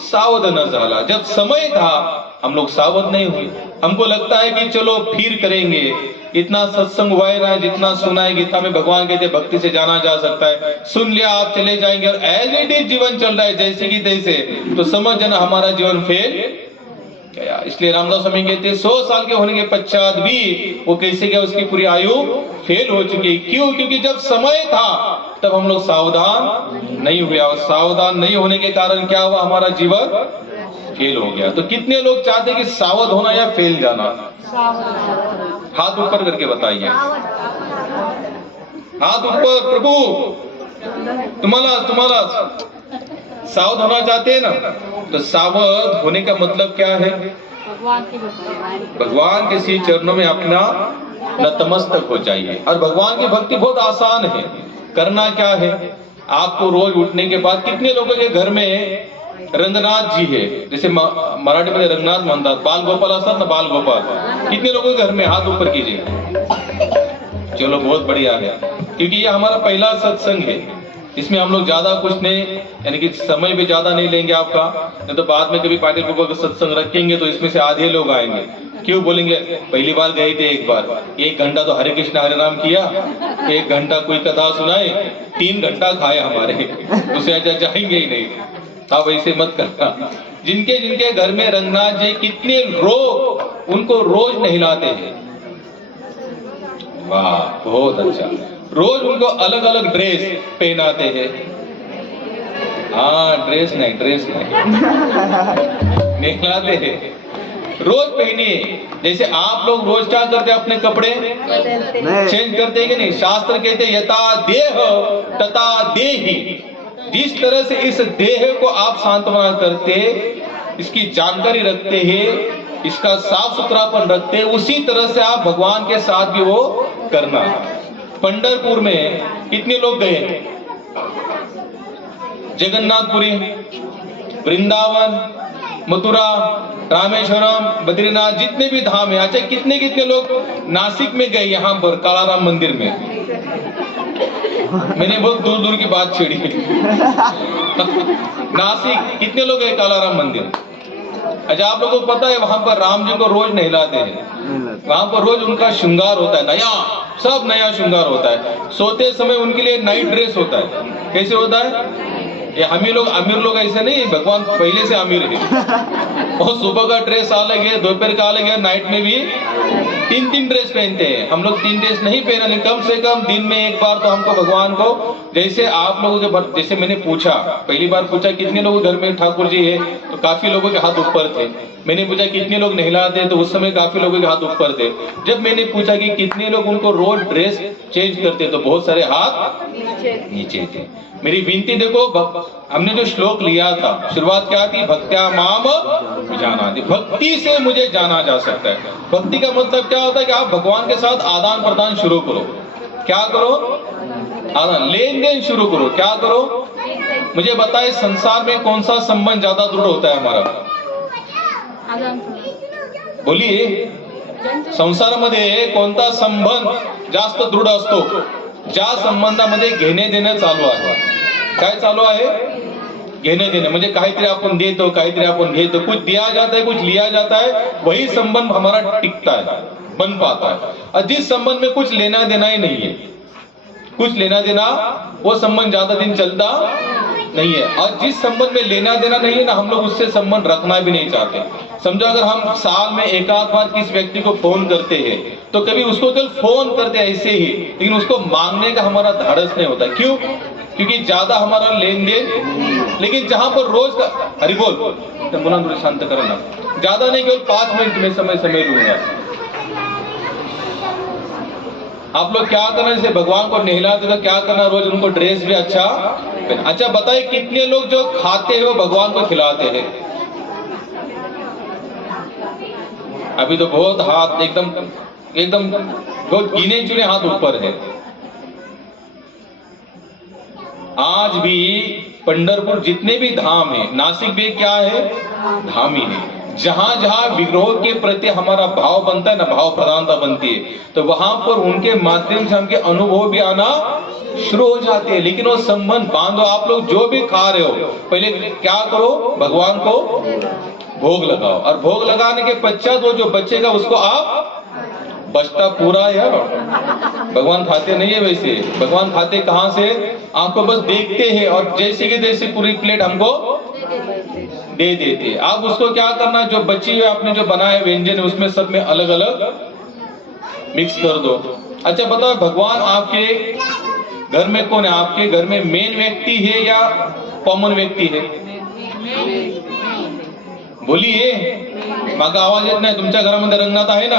सावधान झाला। जब समय था हम लोग सावध नहीं हुए, हमको लगता है कि चलो फिर करेंगे। इतना सत्संग हुआ है, जितना सुना है गीता में भगवान कहते भक्ति से जाना जा सकता है, सुन लिया आप चले जाएंगे और एज इट इज जीवन चल रहा है जैसे कि तैसे, तो समझ जाना हमारा जीवन फेल गया। इसलिए रामदास स्वामी कहते हैं 100 साल के होने के पश्चात भी वो कैसे गया, उसकी पूरी आयु फेल हो चुकी। क्यों? क्योंकि जब समय था तब हम लोग सावधान नहीं हुए, और सावधान नहीं होने के कारण क्या हुआ? हमारा जीवन फेल हो गया। तो कितने लोग चाहते हैं कि सावध होना या फेल जाना? हाथ ऊपर करके बताइए, हाथ ऊपर। प्रभु तुम्हारा सावध होना चाहते हैं ना? तो सावध होने का मतलब क्या है? भगवान के श्री चरणों में अपना नतमस्तक हो जाइए। और भगवान की भक्ति बहुत आसान है। करना क्या है, आपको रोज उठने के बाद कितने लोगों के घर में रंगनाथ जी है, जैसे मराठी में रंगनाथ म्हणतात, बाल गोपाल असतात ना, बाल गोपाल, कितने लोगों के घर में, हाथ ऊपर कीजिए। चलो बहुत बढ़िया है, क्योंकि ये हमारा पहला सत्संग है, इसमें हम लोग ज्यादा कुछ नहीं, यानी कि समय भी ज्यादा नहीं लेंगे आपका, नहीं तो बाद में कभी पाटिल बाबा का सत्संग रखेंगे तो इसमें से आधे लोग आएंगे, क्यों बोलेंगे पहली बार गए थे, एक बार 1 घंटा तो हरे कृष्ण हरे राम किया, 1 घंटा कोई कथा सुनाए, 3 घंटा खाए हमारे, उससे अच्छा जाएंगे ही नहीं। आप ऐसे मत करना। जिनके जिनके घर में रंगनाथ जी कितने रोज उनको रोज नहलाते हैं, वाह बहुत अच्छा, रोज उनको अलग अलग ड्रेस पहनाते हैं, हाँ ड्रेस नहीं नहलाते हैं, रोज पहनिए। जैसे आप लोग रोज क्या करते हैं, अपने कपड़े चेंज करते हैं कि नहीं, शास्त्र कहते यथा देह तथा देहि, जिस तरह से इस देह को आप सांत्वना करते, इसकी जानकारी रखते हैं, इसका साफ सुथरापन रखते हैं, उसी तरह से आप भगवान के साथ भी वो करना। पंढरपुर में कितने लोग गए, जगन्नाथपुरी, वृंदावन, मथुरा, रामेश्वरम, बद्रीनाथ, जितने भी धाम है। अच्छा कितने कितने लोग नासिक में गए, यहाँ पर कालाराम मंदिर में, मैंने बहुत दूर दूर की बात छेड़ी नासिक कितने लोग गए कालाराम मंदिर। अच्छा आप लोगों को पता है वहां पर राम जी को रोज नहलाते हैं, वहां पर रोज उनका श्रृंगार होता है, नया, सब नया श्रृंगार होता है, सोते समय उनके लिए नाइट ड्रेस होता है। कैसे होता है, ये हम ही लोग अमीर लोग ऐसे नहीं, भगवान पहले से अमीर है, और सुबह का ड्रेस अलग है, दोपहर का अलग है, नाइट में भी 3 ड्रेस पहनते हैं। हम लोग 3 ड्रेस नहीं पहना, कम से कम दिन में एक बार तो हमको भगवान को, जैसे आप लोगों के, जैसे मैंने पूछा, पहली बार पूछा कितने लोगों घर में ठाकुर जी है, तो काफी लोगों के हाथ ऊपर थे। मैंने पूछा कितने लोग नहलाते, तो उस समय काफी लोगों के हाथ ऊपर थे। जब मैंने पूछा कि कितने लोग उनको रोज ड्रेस चेंज करते, तो बहुत सारे हाथ नीचे थे। मेरी विनती देखो, हमने जो श्लोक लिया था, शुरुआत क्या थी, भक्त्या माम जानाति, भक्ति से मुझे जाना जा सकता है। भक्ति का मतलब क्या होता है कि आप भगवान के साथ आदान प्रदान शुरू करो। क्या करो, आदान, लेन देन शुरू करो। क्या करो, मुझे बताए संसार में कौन सा संबंध ज्यादा दृढ़ होता है हमारा, बोलिए, संसारामध्ये कोणता संबंध जास्त दृढ असतो, ज्या संबंधामध्ये घेणे देणे चालू आहे। काय चालू आहे, घेणे देणे, म्हणजे काहीतरी आपण देतो, काहीतरी आपण घेतो, कुछ दिया जाता है, कुछ लिया जाता है, वही संबंध हमारा टिकता है, बन पाता है। और जिस संबंध में कुछ लेना देना ही नहीं है, कुछ लेना देना, वो संबंध ज्यादा दिन चलता नहीं है। और जिस संबंध में लेना देना नहीं है ना, हम लोग उससे संबंध रखना भी नहीं चाहते। समझो अगर हम साल में एक आध बार किस व्यक्ति को फोन करते हैं, तो कभी उसको केवल फोन करते हैं ऐसे ही, लेकिन उसको मांगने का हमारा धाड़स नहीं होता। क्यों, क्योंकि ज्यादा हमारा लेन देन। लेकिन जहां पर रोज का, हरि बोल, तो बोला थोड़ी शांत करना, ज्यादा नहीं, केवल 5 मिनट में समय लूंगा। आप लोग क्या करना, जैसे भगवान को नहलाते तो क्या करना, रोज उनको ड्रेस भी अच्छा। अच्छा बताइए कितने लोग जो खाते हैं वो भगवान को खिलाते हैं। अभी तो बहुत हाथ एकदम बहुत गिने चुने हाथ ऊपर है। आज भी पंढरपुर जितने भी धाम है, नासिक भी क्या है, धाम ही है। जहां जहां विग्रह के प्रति हमारा भाव बनता है ना, भाव प्रधानता बनती है, तो वहां पर उनके माध्यम से हमके अनुभव भी आना शुरू हो जाते हैं। लेकिन वो संबंध बांधो। आप लोग जो भी खा रहे हो, पहले क्या करो, भगवान को भोग लगाओ, और भोग लगाने के पश्चात वो जो बचेगा उसको आप, बचता पूरा यार, भगवान खाते नहीं है वैसे। भगवान खाते कहां से, आपको बस देखते हैं और जैसे कि तैसे पूरी प्लेट हमको दे देते। आप उसको क्या करना, जो बची हुई आपने जो बनाए व्यंजन है उसमें सब में अलग अलग मिक्स कर दो। अच्छा बताओ, भगवान आपके घर में कौन है, आपके घर में मेन व्यक्ति है या कॉमन व्यक्ती है, बोलिए, मागा आवाज येत नाही। तुमच्या घरामध्ये रंगनाथ आहे ना,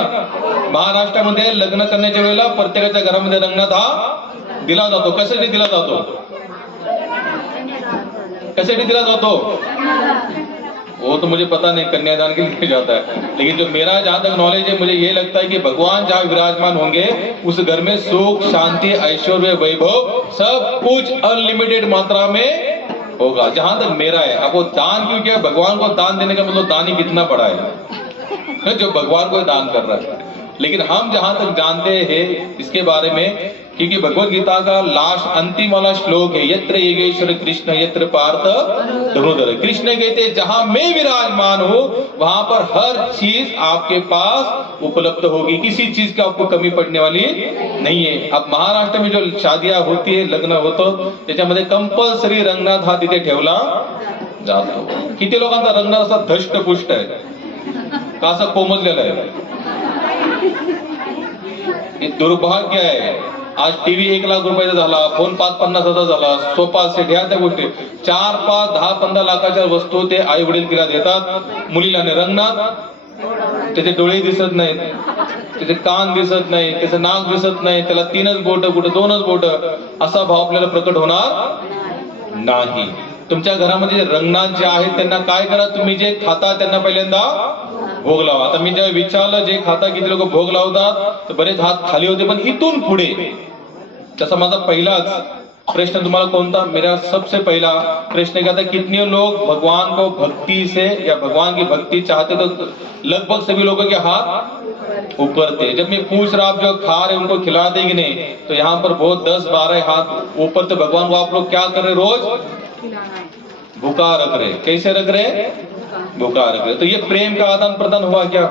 महाराष्ट्रामध्ये लग्न करण्याच्या वेळेला प्रत्येकाच्या घरामध्ये रंगनाथ हा दिला जातो। कशासाठी दिला जातो, कशासाठी दिला जातो, वो तो मुझे पता नहीं कन्यादान के लिए जाता है, लेकिन जो मेरा जहाँ तक नॉलेज है मुझे ये लगता है कि भगवान जहाँ विराजमान होंगे उस घर में सुख शांति ऐश्वर्य वैभव सब कुछ अनलिमिटेड मात्रा में होगा, जहां तक मेरा है। अब वो दान क्यों किया, भगवान को दान देने का मतलब दान ही कितना बड़ा है जो भगवान को दान कर रहा है। लेकिन हम जहां तक जानते हैं इसके बारे में, क्योंकि भगवत गीता का लास्ट अंतिम वाला श्लोक है, यत्र योगेश्वर कृष्ण यत्र पार्थ धनुधर। कृष्ण कहते जहां मैं विराजमान हूं वहां पर हर चीज आपके पास उपलब्ध होगी, किसी चीज की आपको कमी पड़ने वाली नहीं है। अब महाराष्ट्र में जो शादियां होती है, लग्न होतो त्याच्यामध्ये कंपल्सरी रंगनाथ हा तिथे ठेवला जातो। किती लोकांचा रंगनाथ असा धष्टपुष्ट आहे का, असं कोमजलेलं आहे? हे दुर्भाग्य आहे। आज टीव्ही 1 लाख रुपयाचा झाला, फोन 50-50,000 झाला, सोफा सेट, ह्या त्या गोष्टी 4, 5, 10, 15 लाखाच्या वस्तू ते आई वडील तिला देतात। मुलीला रंगनाथ, त्याचे डोळे दिसत नाहीत, त्याचे कान दिसत नाही, त्याचं नाक दिसत नाही, त्याला 3च बोट, कुठे 2च बोट, असा भाव आपल्याला प्रकट होणार नाही। तुमच्या घरामध्ये जे रंगनाथ जे आहेत त्यांना काय करा, तुम्ही जे खाता त्यांना पहिल्यांदा भोग लावा। आता मी जेव्हा विचारलं जे खाता किती लोक भोग लावतात तर बरेच हात खाली होते, पण इथून पुढे तसा माझा पहिलाच प्रश्न तुम्हाला कोणता, मेरा सबसे पहला प्रश्न क्या था, कितने लोग भगवान को भक्ति से या भगवान की भक्ति चाहते, तो लगभग सभी लोगों के हाथ ऊपर थे। जब मैं पूछ रहा आप जो खा रहे उनको खिलाते कि नहीं, तो यहाँ पर बहुत 10-12 हाथ ऊपर थे। भगवान को आप लोग क्या कर रहे, रोज भूखा रख रहे, कैसे रख रहे, भूखा रख रहे। तो ये प्रेम का आदान प्रदान हुआ क्या?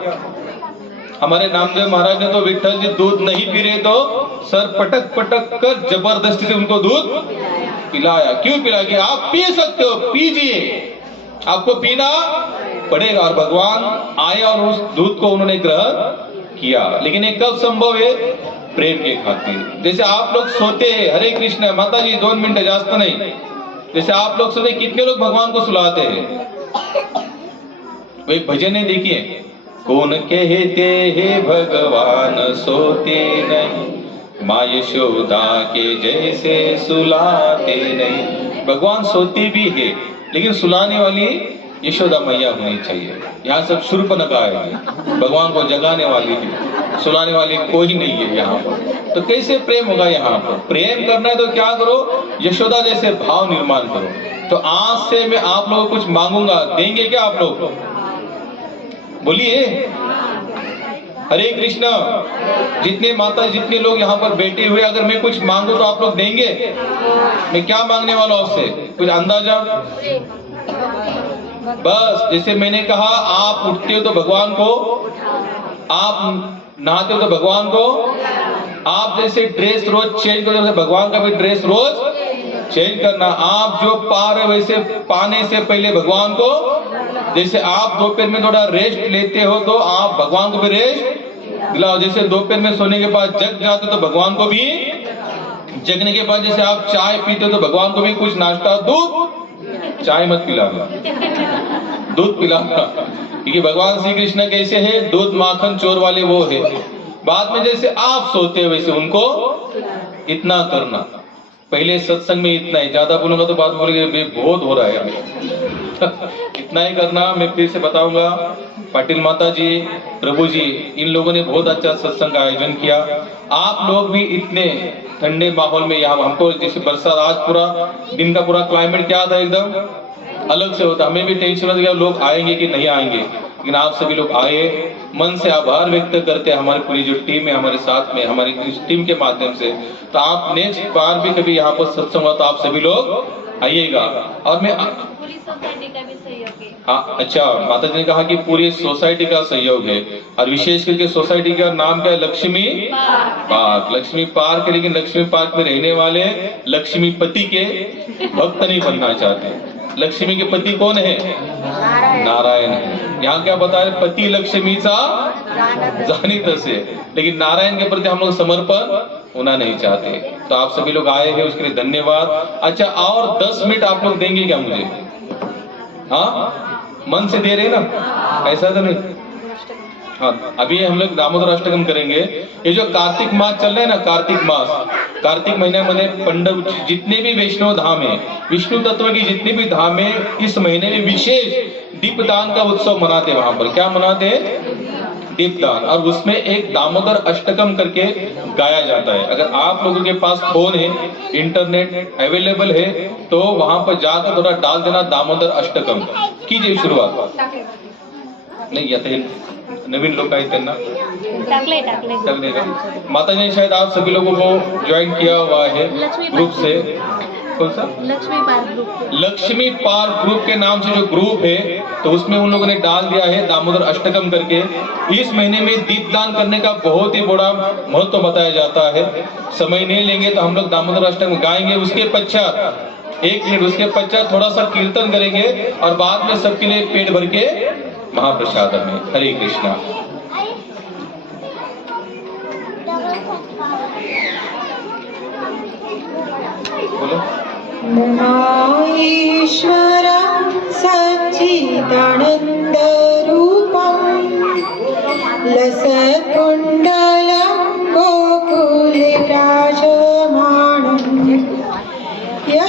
हमारे नामदेव महाराज ने तो विठ्ठल जी दूध नहीं पी रहे तो सर पटक पटक कर जबरदस्ती से उनको दूध पिलाया। क्यों पिलाया? कि आप पी सकते हो, पीजिए, आपको पीना पड़ेगा। और भगवान आए और उस दूध को उन्होंने ग्रहण किया। लेकिन ये कब संभव है? प्रेम के खातिर। जैसे आप लोग सोते हैं, हरे कृष्ण माता जी 2 मिनट जास्त नहीं, जैसे आप लोग सोते, कितने लोग भगवान को सुलाते हैं? वो एक भजन है, देखिए, कौन कहते हैं भगवान सोते नहीं, माँ यशोदा के जैसे सुलाते नहीं। भगवान सोते भी है लेकिन सुलाने वाली यशोदा मैया होनी चाहिए। यहाँ सब शूर्पणखा है, भगवान को जगाने वाली है, सुलाने वाली कोई नहीं है यहाँ पर। तो कैसे प्रेम होगा? यहाँ पर प्रेम करना है तो क्या करो, यशोदा जैसे भाव निर्माण करो। तो आज से मैं आप लोगों को कुछ मांगूंगा, देंगे क्या आप लोग? बोलिए हरे कृष्ण। जितने माता जितने लोग यहाँ पर बैठे हुए, अगर मैं कुछ मांगू तो आप लोग देंगे? मैं क्या मांगने वाला हूं आपसे, कुछ अंदाजा? बस जैसे मैंने कहा, आप उठते हो तो भगवान को, आप नहाते हो तो भगवान को, आप जैसे ड्रेस रोज चेंज करो भगवान का भी ड्रेस रोज चेंज करना। आप जो पा रहे वैसे पाने से पहले भगवान को, जैसे आप दोपहर में थोड़ा रेस्ट लेते हो तो आप भगवान को भी रेस्ट दिलाओ। जैसे दोपहर में सोने के बाद जग जाते हो तो भगवान को भी जगने के बाद, जैसे आप चाय पीते हो तो भगवान को भी कुछ नाश्ता, दूध, चाय मत पिलाना, दूध पिलाना। क्योंकि भगवान श्री कृष्ण कैसे है, दूध माखन चोर वाले वो है। बाद में जैसे आप सोते हो वैसे उनको इतना करना। पहले सत्संग में इतना ही, ज्यादा बोलूंगा तो बात बोलेंगे बहुत हो रहा है इतना ही करना। मैं फिर से बताऊंगा, पाटिल माता जी, प्रभु जी, इन लोगों ने बहुत अच्छा सत्संग का आयोजन किया। आप लोग भी इतने ठंडे माहौल में, यहाँ हमको जैसे बरसात, आज पूरा दिन का पूरा क्लाइमेट क्या था, एकदम अलग से होता। हमें भी टेंशन होता है लोग आएंगे कि नहीं आएंगे, लेकिन आप सभी लोग आए। मन से आभार व्यक्त करते हैं हमारी पूरी जो टीम है हमारे साथ में, हमारी इस टीम के माध्यम से। तो आप नेक्स्ट बार भी कभी यहाँ पर सत्संग हुआ तो आप सभी लोग आइएगा। और मैं पूरी सोसाइटी का भी सहयोग है। हाँ, अच्छा, माता जी ने कहा कि पूरी सोसाइटी का सहयोग है, और विशेष करके सोसाइटी का नाम क्या है? लक्ष्मी पार्क। लक्ष्मी पार्क, लेकिन लक्ष्मी पार्क में रहने वाले लक्ष्मीपति के भक्त नहीं बनना चाहते। लक्ष्मी के पति कौन है? नारायण है। यहाँ क्या बता रहे, पति लक्ष्मीचा जानित असे, लेकिन नारायण के प्रति हम लोग समर्पण होना नहीं चाहते। तो आप सभी लोग आए हैं उसके लिए धन्यवाद। अच्छा, और 10 मिनट आप लोग देंगे क्या मुझे? हाँ, मन से दे रहे ना, ऐसा तो नहीं? हाँ, अभी हम लोग दामोदर अष्टकम करेंगे। ये जो कार्तिक मास चल रहा है ना, कार्तिक मास, कार्तिक महीने पंडव जितने भी वैष्णव धाम है, विष्णु तत्व की जितने भी धाम है, इस महीने में विशेष दीपदान का उत्सव मनाते हैं वहां पर। क्या मनाते हैं? दीपदान। और उसमें एक दामोदर अष्टकम करके गाया जाता है। अगर आप लोगों के पास फोन है, इंटरनेट अवेलेबल है, तो वहां पर जाकर थोड़ा डाल देना दामोदर अष्टकम, कीजिए शुरुआत। नहीं आता है, नवीन लोग आहेत त्यांना टाकले टाकले टाकले का? माता जी ने शायद आप सभी लोगों को ज्वाइन किया हुआ है ग्रुप से। कौन सा? Lakshmi park group. Lakshmi park group के नाम से जो ग्रुप है, तो उसमें उन लोगों ने डाल दिया है दामोदर अष्टकम करके। इस महीने में दीपदान करने का बहुत ही बड़ा महत्व बताया जाता है। समय नहीं लेंगे तो हम लोग दामोदर अष्टकम गाएंगे, उसके पश्चात 1 मिनट, उसके पश्चात थोड़ा सा कीर्तन करेंगे और बाद में सबके लिए पेट भर के महाप्रसाद में। हरे कृष्णा। बोलो। ईश्वर सच्चिदानंद रूपम लसकुंड